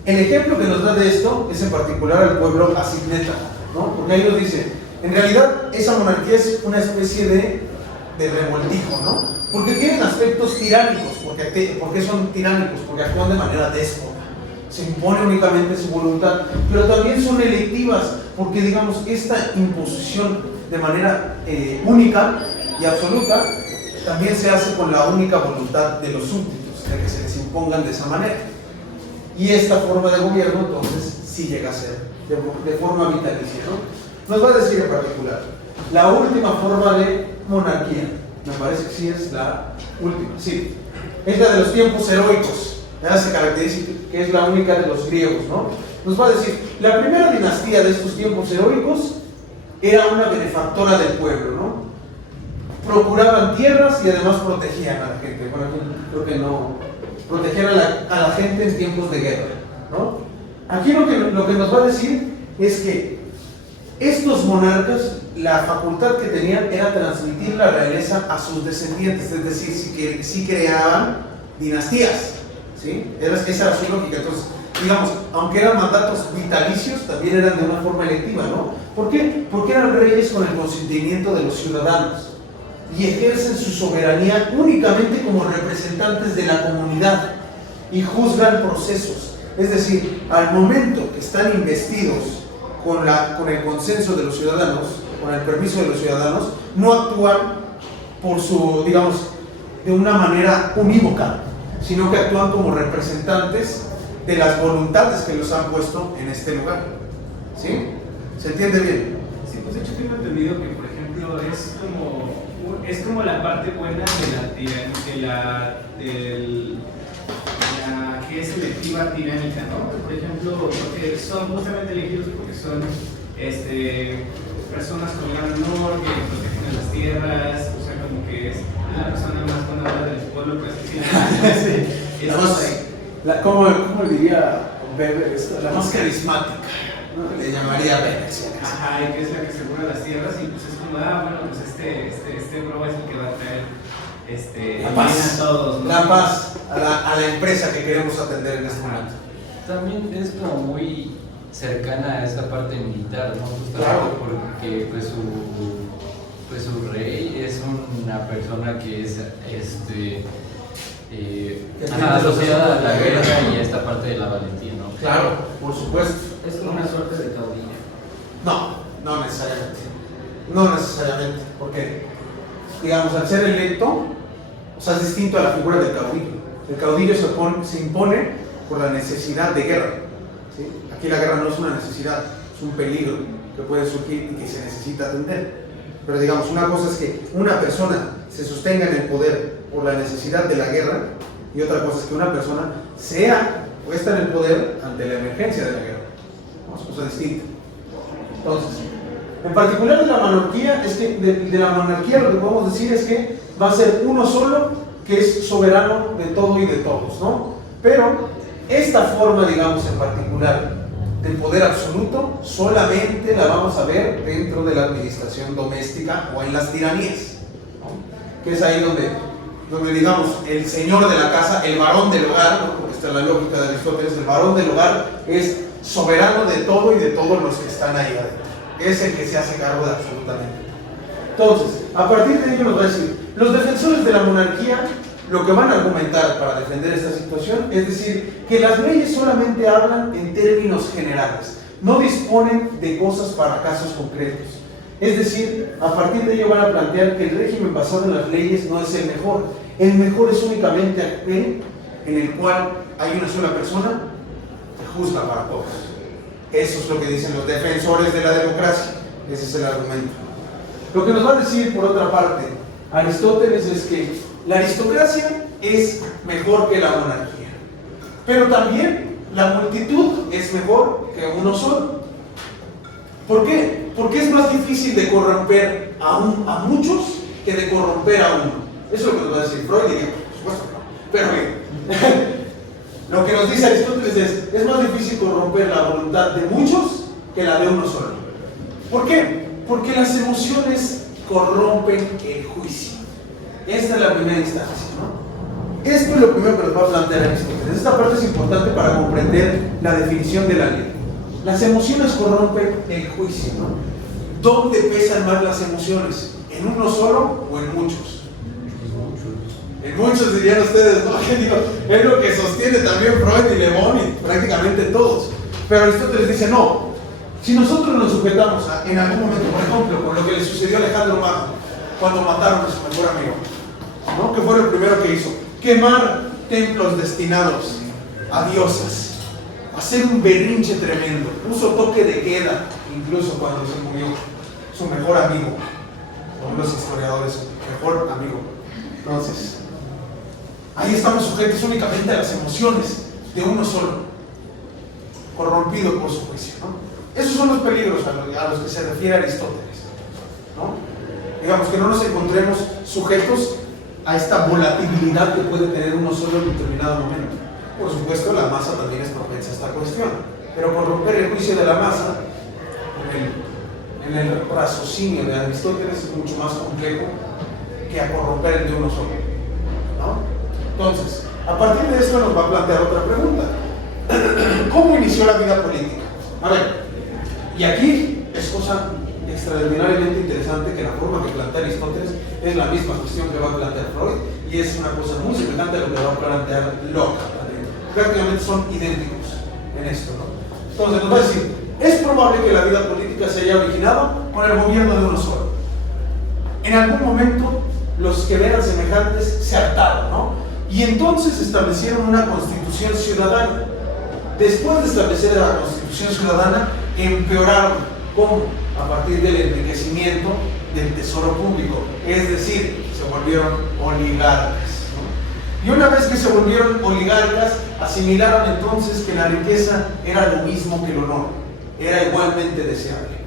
El ejemplo que nos da de esto es en particular al pueblo asigneta, ¿no? Porque ahí nos dice, en realidad esa monarquía es una especie de revoltijo, ¿no? Porque tienen aspectos tiránicos. ¿Por qué son tiránicos? Porque actúan de manera déspota. Se impone únicamente su voluntad, pero también son electivas, porque digamos, esta imposición de manera única y absoluta también se hace con la única voluntad de los súbditos, de que se les impongan de esa manera. Y esta forma de gobierno, entonces, sí llega a ser de forma vitalicia, ¿no? Nos va a decir en particular, la última forma de monarquía, me parece que sí es la última, sí, es la de los tiempos heroicos. Se caracteriza que es la única de los griegos, ¿no? Nos va a decir, la primera dinastía de estos tiempos heroicos era una benefactora del pueblo, ¿no? Procuraban tierras y además protegían a la gente. Bueno, creo que no, protegían a la gente en tiempos de guerra, ¿no? Aquí lo que nos va a decir es que estos monarcas, la facultad que tenían era transmitir la realeza a sus descendientes, es decir, si creaban dinastías, ¿sí? Esa era su lógica. Entonces, digamos, aunque eran mandatos vitalicios, también eran de una forma electiva, ¿no? ¿Por qué? Porque eran reyes con el consentimiento de los ciudadanos. y ejercen su soberanía únicamente como representantes de la comunidad y juzgan procesos. Es decir, al momento que están investidos con el consenso de los ciudadanos, con el permiso de los ciudadanos, no actúan por su, digamos, de una manera unívoca, sino que actúan como representantes de las voluntades que los han puesto en este lugar. ¿Sí? ¿Se entiende bien? Sí, pues de hecho tengo entendido que, por ejemplo, es como la parte buena de la que es electiva tiránica, ¿no? Por ejemplo, porque son justamente elegidos porque son personas con gran honor, que protegen las tierras, o sea, como que es la persona más buena del pueblo, pues sí. ¿Cómo diría Weber? La más carismática, ¿no? Le llamaría Weber. Ajá, y que es la que asegura las tierras, y pues es como, bueno, pues este bro es el que va a traer la paz, a todos, ¿no? La paz a la empresa que queremos atender en este momento. También es como muy cercana a esa parte militar, ¿no? Justamente Claro. Porque pues su rey es una persona que es asociada a la guerra y a esta parte de la valentía, ¿no? Claro, por supuesto. Es como una suerte de caudillo. No necesariamente. No necesariamente, porque, digamos, al ser electo, o sea, es distinto a la figura del caudillo. El caudillo se impone por la necesidad de guerra. ¿Sí? Aquí la guerra no es una necesidad, es un peligro que puede surgir y que se necesita atender. Pero digamos, una cosa es que una persona se sostenga en el poder por la necesidad de la guerra, y otra cosa es que una persona sea puesta en el poder ante la emergencia de la guerra. ¿No? Es cosa distinta. Entonces, en particular de la monarquía, es que de la monarquía lo que podemos decir es que va a ser uno solo que es soberano de todo y de todos, ¿no? Pero esta forma, digamos, en particular del poder absoluto, solamente la vamos a ver dentro de la administración doméstica o en las tiranías, ¿no? Que es ahí donde digamos, el señor de la casa, el varón del hogar, ¿no? Porque está en la lógica de Aristóteles, el varón del hogar es soberano de todo y de todos los que están ahí adentro. Es el que se hace cargo de absolutamente. Entonces, a partir de ello nos va a decir, los defensores de la monarquía lo que van a argumentar para defender esta situación es decir, que las leyes solamente hablan en términos generales, no disponen de cosas para casos concretos. Es decir, a partir de ello van a plantear que el régimen basado en las leyes no es el mejor. El mejor es únicamente aquel en el cual hay una sola persona que juzga para todos. Eso es lo que dicen los defensores de la democracia. Ese es el argumento. Lo que nos va a decir, por otra parte, Aristóteles es que la aristocracia es mejor que la monarquía, pero también la multitud es mejor que uno solo. ¿Por qué? Porque es más difícil de corromper a muchos que de corromper a uno. Eso es lo que nos va a decir Freud, y por supuesto no. Pero bien, lo que nos dice Aristóteles es más difícil corromper la voluntad de muchos que la de uno solo. ¿Por qué? Porque las emociones corrompen el juicio. Esta es la primera instancia, ¿no? Esto es lo primero que nos va a plantear Aristóteles. Esta parte es importante para comprender la definición de la ley. Las emociones corrompen el juicio, ¿no? ¿Dónde pesan más las emociones? ¿En uno solo o en muchos? En muchos dirían ustedes, ¿no? Es lo que sostiene también Freud y Le Bon y prácticamente todos. Pero Aristóteles dice, no. Si nosotros nos sujetamos en algún momento, por ejemplo, con lo que le sucedió a Alejandro Magno, cuando mataron a su mejor amigo, ¿no? ¿Qué fue lo primero que hizo? Quemar templos destinados a diosas, hacer un berrinche tremendo, puso toque de queda, incluso cuando se murió su mejor amigo, con los historiadores, su mejor amigo. Entonces, ahí estamos sujetos únicamente a las emociones de uno solo, corrompido por su juicio, ¿no? Esos son los peligros a los que se refiere Aristóteles, ¿no? Digamos que no nos encontremos sujetos a esta volatilidad que puede tener uno solo en determinado momento. Por supuesto, la masa también es propensa a esta cuestión, pero corromper el juicio de la masa en el raciocinio de Aristóteles es mucho más complejo que a corromper el de uno solo, ¿no? Entonces, a partir de esto nos va a plantear otra pregunta. ¿Cómo inició la vida política? A ver, y aquí es cosa extraordinariamente interesante que la forma que plantea Aristóteles es la misma cuestión que va a plantear Freud y es una cosa muy semejante a lo que va a plantear Locke. Prácticamente son idénticos en esto, ¿no? Entonces nos va a decir, es probable que la vida política se haya originado con el gobierno de uno solo. En algún momento los que eran semejantes se hartaron, ¿no? Y entonces establecieron una constitución ciudadana. Después de establecer la constitución ciudadana, empeoraron. ¿Cómo? A partir del enriquecimiento del tesoro público. Es decir, se volvieron oligarcas, ¿no? Y una vez que se volvieron oligarcas, asimilaron entonces que la riqueza era lo mismo que el honor. Era igualmente deseable.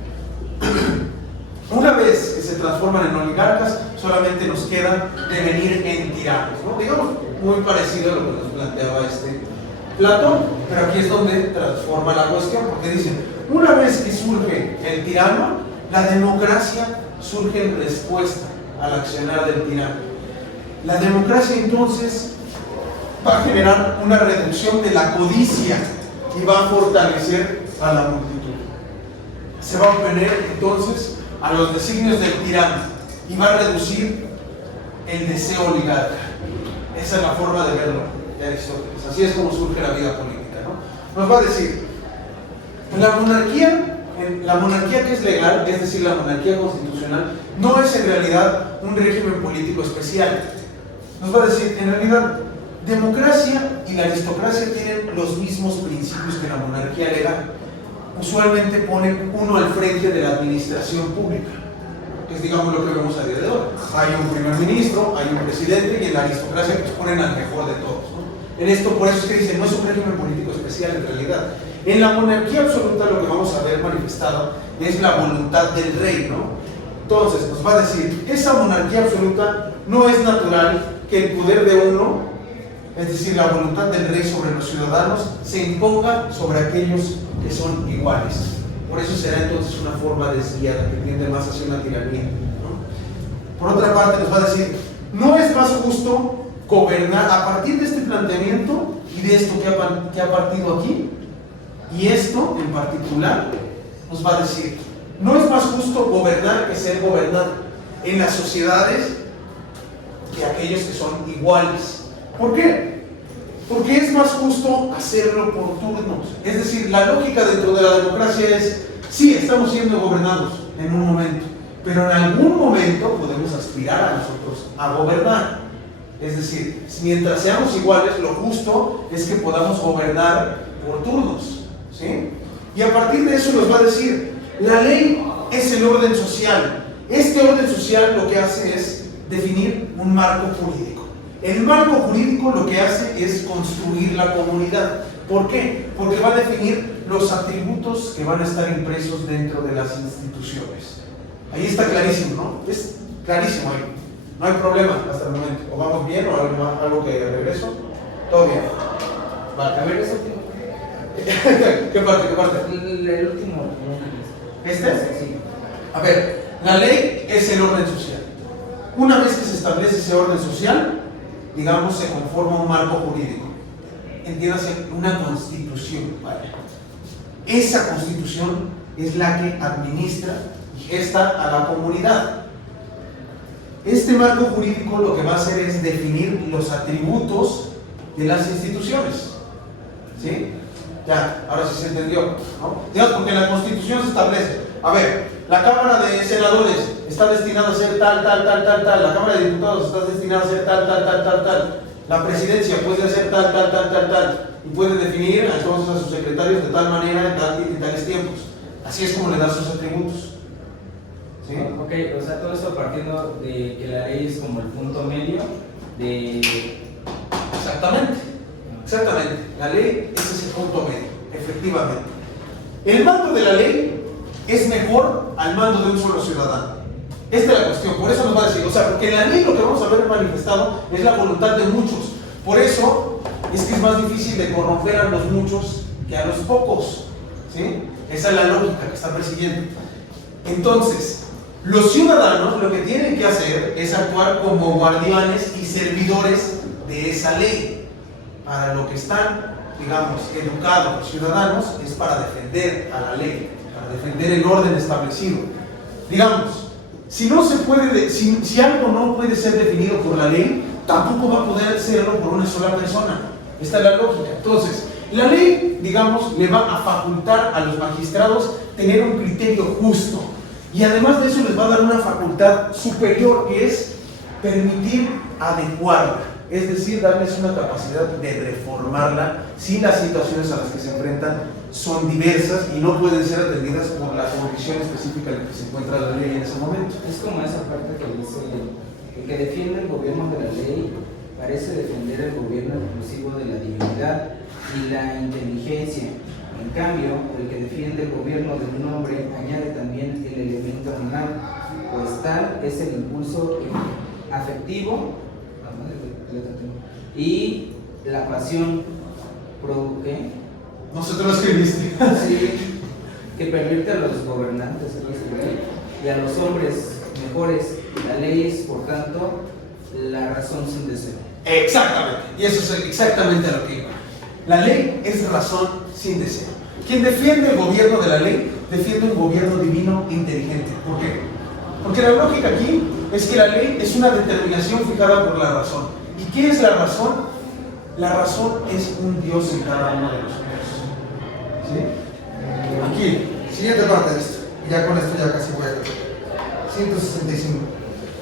Una vez que se transforman en oligarcas, solamente nos queda devenir en tiranos, ¿no? Digamos, muy parecido a lo que nos planteaba Platón, pero aquí es donde transforma la cuestión, porque dicen, una vez que surge el tirano, la democracia surge en respuesta al accionar del tirano. La democracia entonces va a generar una reducción de la codicia y va a fortalecer a la multitud. Se va a oponer entonces a los designios del tirano y va a reducir el deseo oligarca. Esa es la forma de verlo de Aristóteles. Así es como surge la vida política, ¿no? Nos va a decir, la monarquía que es legal, es decir, la monarquía constitucional, no es en realidad un régimen político especial. Nos va a decir, en realidad, democracia y la aristocracia tienen los mismos principios que la monarquía legal. Usualmente ponen uno al frente de la administración pública, que es, digamos, lo que vemos a día de hoy. Hay un primer ministro, hay un presidente, y en la aristocracia pues ponen al mejor de todos, ¿no? En esto, por eso es que dicen, no es un régimen político especial en realidad. En la monarquía absoluta lo que vamos a ver manifestado es la voluntad del rey, ¿no? Entonces, nos va a decir, esa monarquía absoluta no es natural que el poder de uno, es decir, la voluntad del rey sobre los ciudadanos, se imponga sobre aquellos que son iguales. Por eso será entonces una forma desviada que tiende más hacia una tiranía, ¿no? Por otra parte, nos va a decir, no es más justo gobernar a partir de este planteamiento y de esto que ha partido aquí, y esto en particular nos va a decir, no es más justo gobernar que ser gobernado en las sociedades que aquellos que son iguales. ¿Por qué? Porque es más justo hacerlo por turnos. Es decir, la lógica dentro de la democracia es, sí, estamos siendo gobernados en un momento, pero en algún momento podemos aspirar a nosotros a gobernar. Es decir, mientras seamos iguales, lo justo es que podamos gobernar por turnos, ¿sí? Y a partir de eso nos va a decir, la ley es el orden social. Este orden social lo que hace es definir un marco jurídico. El marco jurídico lo que hace es construir la comunidad. ¿Por qué? Porque va a definir los atributos que van a estar impresos dentro de las instituciones. Ahí está clarísimo, ¿no? Es clarísimo ahí. No hay problema hasta el momento. ¿O vamos bien o algo que regreso? Todo bien. Vale. A ver, eso. ¿Qué parte? El último. ¿Este? Sí. A ver, la ley es el orden social. Una vez que se establece ese orden social, digamos, se conforma un marco jurídico. Entiéndase, una constitución, vaya. Esa constitución es la que administra y gesta a la comunidad. Este marco jurídico lo que va a hacer es definir los atributos de las instituciones. ¿Sí? Ya, ahora sí se entendió, ¿no? Digamos, porque en la Constitución se establece, a ver, la Cámara de Senadores está destinada a ser tal. La Cámara de Diputados está destinada a ser tal. La Presidencia puede hacer tal. Y puede definir entonces a sus secretarios de tal manera en tales tiempos. Así es como le da sus atributos. ¿Sí? Ok, o sea, todo esto partiendo de que la ley es como el punto medio de... Exactamente. La ley es ese punto medio, efectivamente. El mando de la ley es mejor al mando de un solo ciudadano. Esta es la cuestión, por eso nos va a decir, o sea, porque en la ley lo que vamos a ver manifestado es la voluntad de muchos. Por eso es que es más difícil de corromper a los muchos que a los pocos. ¿Sí? Esa es la lógica que está persiguiendo. Entonces, los ciudadanos lo que tienen que hacer es actuar como guardianes y servidores de esa ley. Para lo que están, digamos, educados los ciudadanos es para defender a la ley, para defender el orden establecido. digamos, si no se puede, si algo no puede ser definido por la ley, tampoco va a poder serlo por una sola persona. Esta es la lógica. Entonces, la ley, digamos, le va a facultar a los magistrados tener un criterio justo. Y además de eso les va a dar una facultad superior, que es permitir adecuarla. Es decir, darles una capacidad de reformarla si las situaciones a las que se enfrentan son diversas y no pueden ser atendidas por la condición específica en la que se encuentra la ley en ese momento. Es como esa parte que dice, el que defiende el gobierno de la ley parece defender el gobierno exclusivo de la divinidad y la inteligencia. En cambio, el que defiende el gobierno de un hombre añade también el elemento animal, pues tal es el impulso afectivo y la pasión ¿qué? No sé, tú lo escribiste. Sí, que pervierte a los gobernantes y a los hombres mejores. La ley es, por tanto, la razón sin deseo. Exactamente, y eso es exactamente a lo que iba. La ley es razón sin deseo. Quien defiende el gobierno de la ley, defiende un gobierno divino inteligente. ¿Por qué? Porque la lógica aquí es que la ley es una determinación fijada por la razón. ¿Y qué es la razón? La razón es un Dios en cada uno de nosotros. ¿Sí? Aquí, siguiente parte de esto. Y ya con esto ya casi voy a acabar. 165.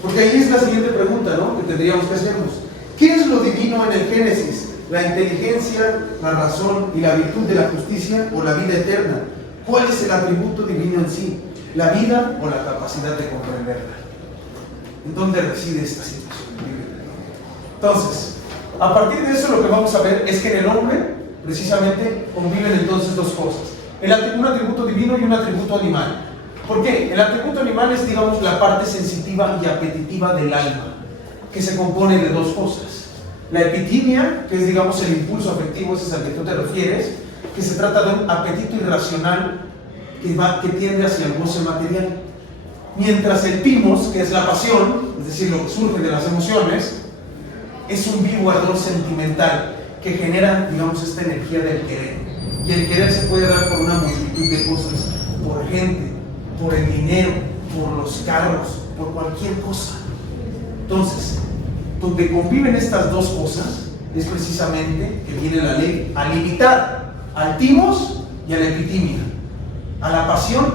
Porque ahí es la siguiente pregunta, ¿no?, que tendríamos que hacernos. ¿Qué es lo divino en el Génesis? ¿La inteligencia, la razón y la virtud de la justicia o la vida eterna? ¿Cuál es el atributo divino en sí? ¿La vida o la capacidad de comprenderla? ¿En dónde reside esta situación? Entonces, a partir de eso lo que vamos a ver es que en el hombre, precisamente, conviven entonces dos cosas. Un atributo divino y un atributo animal. ¿Por qué? El atributo animal es, digamos, la parte sensitiva y apetitiva del alma, que se compone de dos cosas. La epitimia, que es, digamos, el impulso afectivo, ese es al que tú te refieres, que se trata de un apetito irracional que tiende hacia el goce material. Mientras el timos, que es la pasión, es decir, lo que surge de las emociones, es un vivo ardor sentimental que genera, digamos, esta energía del querer. Y el querer se puede dar por una multitud de cosas, por gente, por el dinero, por los carros, por cualquier cosa. Entonces, donde conviven estas dos cosas es precisamente que viene la ley a limitar al timos y a la epitimia, a la pasión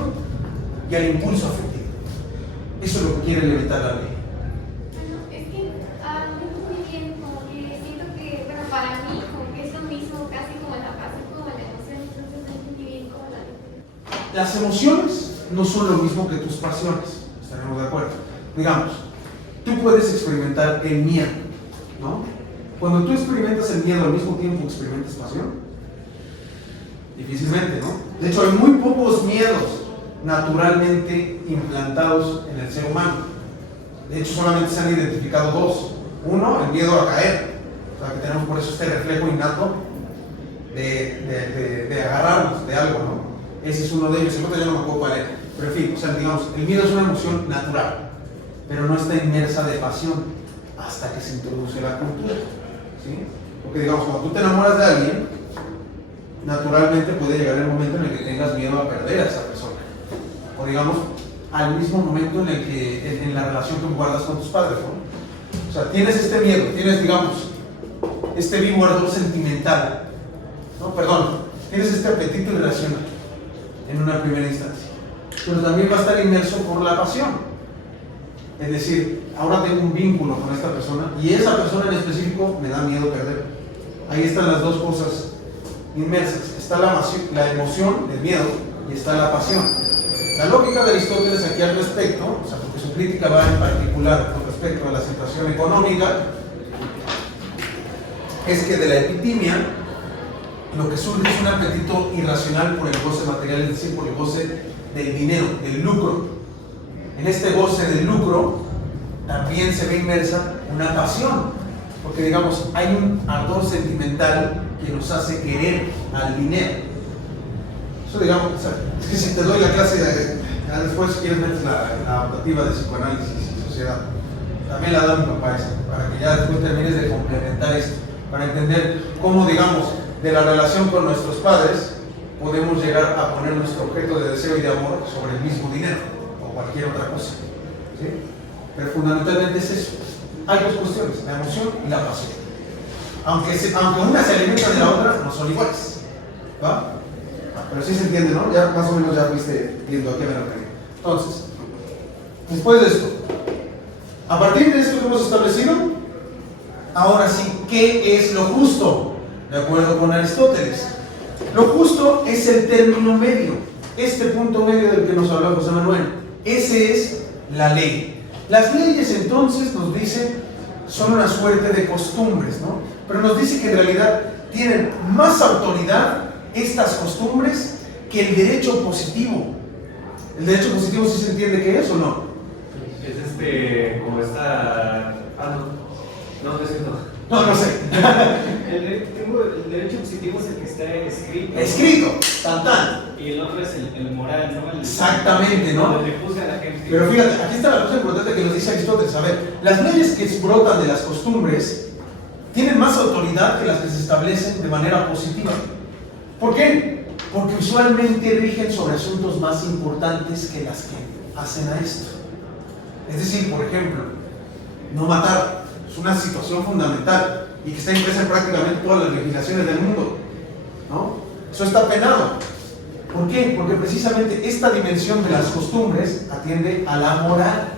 y al impulso afectivo. Eso es lo que quiere limitar la ley. Es que no muy bien, como que siento que, bueno, para mí, como que es lo mismo, casi como la pasión, como la emoción, entonces no entendí bien cómo la diferencia. Las emociones no son lo mismo que tus pasiones, estaremos de acuerdo. Digamos, tú puedes experimentar el miedo, ¿no? Cuando tú experimentas el miedo al mismo tiempo experimentas pasión, difícilmente, ¿no? De hecho, hay muy pocos miedos naturalmente implantados en el ser humano. De hecho, solamente se han identificado dos. Uno, el miedo a caer, o sea, que tenemos por eso este reflejo innato de agarrarnos de algo, ¿no? Ese es uno de ellos. El otro ya no me acuerdo cuál era. Pero en fin, o sea, digamos, el miedo es una emoción natural, pero no está inmersa de pasión hasta que se introduce la cultura, ¿sí? Porque, digamos, cuando tú te enamoras de alguien, naturalmente puede llegar el momento en el que tengas miedo a perder a esa persona. O, digamos, al mismo momento en el que, en la relación que guardas con tus padres, ¿no? O sea, tienes este miedo, tienes, digamos, este vivo ardor sentimental, ¿no? Perdón, tienes este apetito irracional en una primera instancia, pero también va a estar inmerso por la pasión. Es decir, ahora tengo un vínculo con esta persona y esa persona en específico me da miedo perder. Ahí están las dos cosas inmersas. Está la emoción del miedo y está la pasión. La lógica de Aristóteles aquí al respecto, o sea, porque su crítica va en particular con respecto a la situación económica, es que de la epitimia lo que surge es un apetito irracional por el goce material, es decir, por el goce del dinero, del lucro. En este goce del lucro también se ve inmersa una pasión, porque, digamos, hay un ardor sentimental que nos hace querer al dinero. Eso, digamos, o sea, es que si te doy la clase, ya después si quieres metes la optativa de psicoanálisis y sociedad, también la da mi papá esa, para que ya después termines de complementar esto, para entender cómo, digamos, de la relación con nuestros padres podemos llegar a poner nuestro objeto de deseo y de amor sobre el mismo dinero, o cualquier otra cosa. ¿Sí? Pero fundamentalmente es eso. Hay dos cuestiones, la emoción y la pasión. Aunque una se alimenta de la otra, no son iguales. ¿Va? Pero sí se entiende, ¿no? Ya más o menos ya fuiste viendo a qué me refiero. Entonces, después de esto, a partir de esto que hemos establecido, ahora sí, ¿qué es lo justo? De acuerdo con Aristóteles. Lo justo es el término medio, este punto medio del que nos habla José Manuel. Ese es la ley. Las leyes entonces nos dicen, son una suerte de costumbres, ¿no? Pero nos dice que en realidad tienen más autoridad estas costumbres que el derecho positivo. ¿El derecho positivo sí se entiende qué es o no? Es como esta... no es cierto. No sé. El derecho positivo es el que está escrito. Escrito, tan. Y el otro es el moral, ¿no? Exactamente, ¿no? Donde juzga a la gente. Pero fíjate, aquí está la cosa importante que nos dice Aristóteles. A ver, las leyes que brotan de las costumbres tienen más autoridad que las que se establecen de manera positiva. ¿Por qué? Porque usualmente rigen sobre asuntos más importantes que las que hacen a esto. Es decir, por ejemplo, no matar es una situación fundamental y que está impresa en prácticamente todas las legislaciones del mundo, ¿no? Eso está penado. ¿Por qué? Porque precisamente esta dimensión de las costumbres atiende a la moral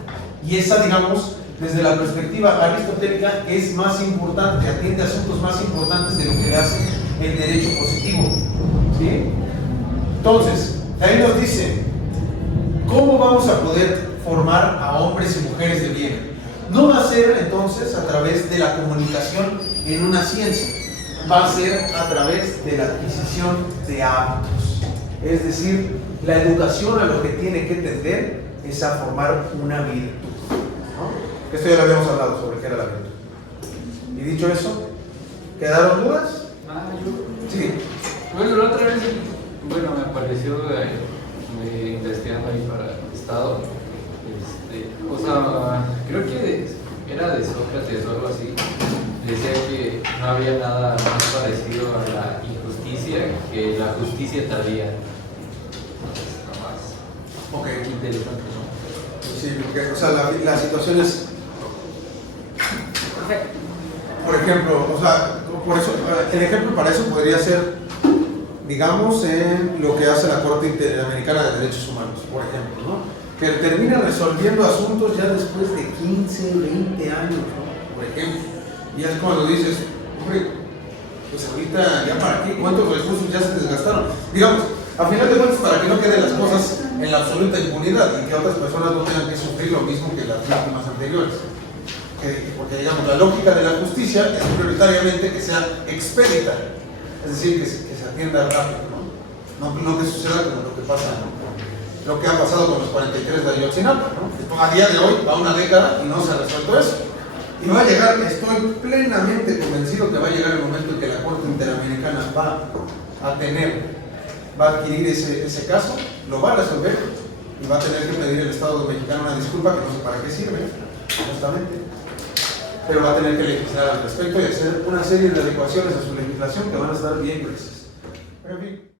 y esa, digamos, desde la perspectiva aristotélica es más importante, atiende a asuntos más importantes de lo que le hace el derecho positivo, ¿sí? Entonces, ahí nos dice, ¿cómo vamos a poder formar a hombres y mujeres de bien? No va a ser entonces a través de la comunicación en una ciencia, va a ser a través de la adquisición de hábitos. Es decir, la educación a lo que tiene que tender es a formar una virtud, ¿no? Esto ya lo habíamos hablado sobre qué era la virtud. Y dicho eso, ¿quedaron dudas? Sí. Bueno, la otra vez, me apareció investigando ahí para el Estado. Creo que era de Sócrates o algo así. Decía que no había nada más parecido a la injusticia que la justicia tardía. Ok. Interesante, ¿no? Sí, porque, la situación es, por ejemplo, por eso, el ejemplo para eso podría ser, digamos, en lo que hace la Corte Interamericana de Derechos Humanos, por ejemplo, ¿no? Que termina resolviendo asuntos ya después de 15, 20 años, ¿no? Por ejemplo. Y es cuando dices, hombre, pues ahorita ya para qué, cuántos recursos ya se desgastaron. Digamos, a final de cuentas, para que no queden las cosas en la absoluta impunidad y que otras personas no tengan que sufrir lo mismo que las víctimas anteriores. Porque, digamos, la lógica de la justicia es prioritariamente que sea expedita, es decir, que se atienda rápido, ¿no? No que suceda como lo que pasa, ¿no? Lo que ha pasado con los 43 de Ayotzinapa, ¿no? A día de hoy va una década y no se ha resuelto eso. Y va a llegar, estoy plenamente convencido que va a llegar el momento en que la Corte Interamericana va a adquirir ese caso, lo va a resolver y va a tener que pedir al Estado mexicano una disculpa que no sé para qué sirve, honestamente. Pero va a tener que legislar al respecto y hacer una serie de adecuaciones a su legislación que van a estar bien precisas. Pero en fin.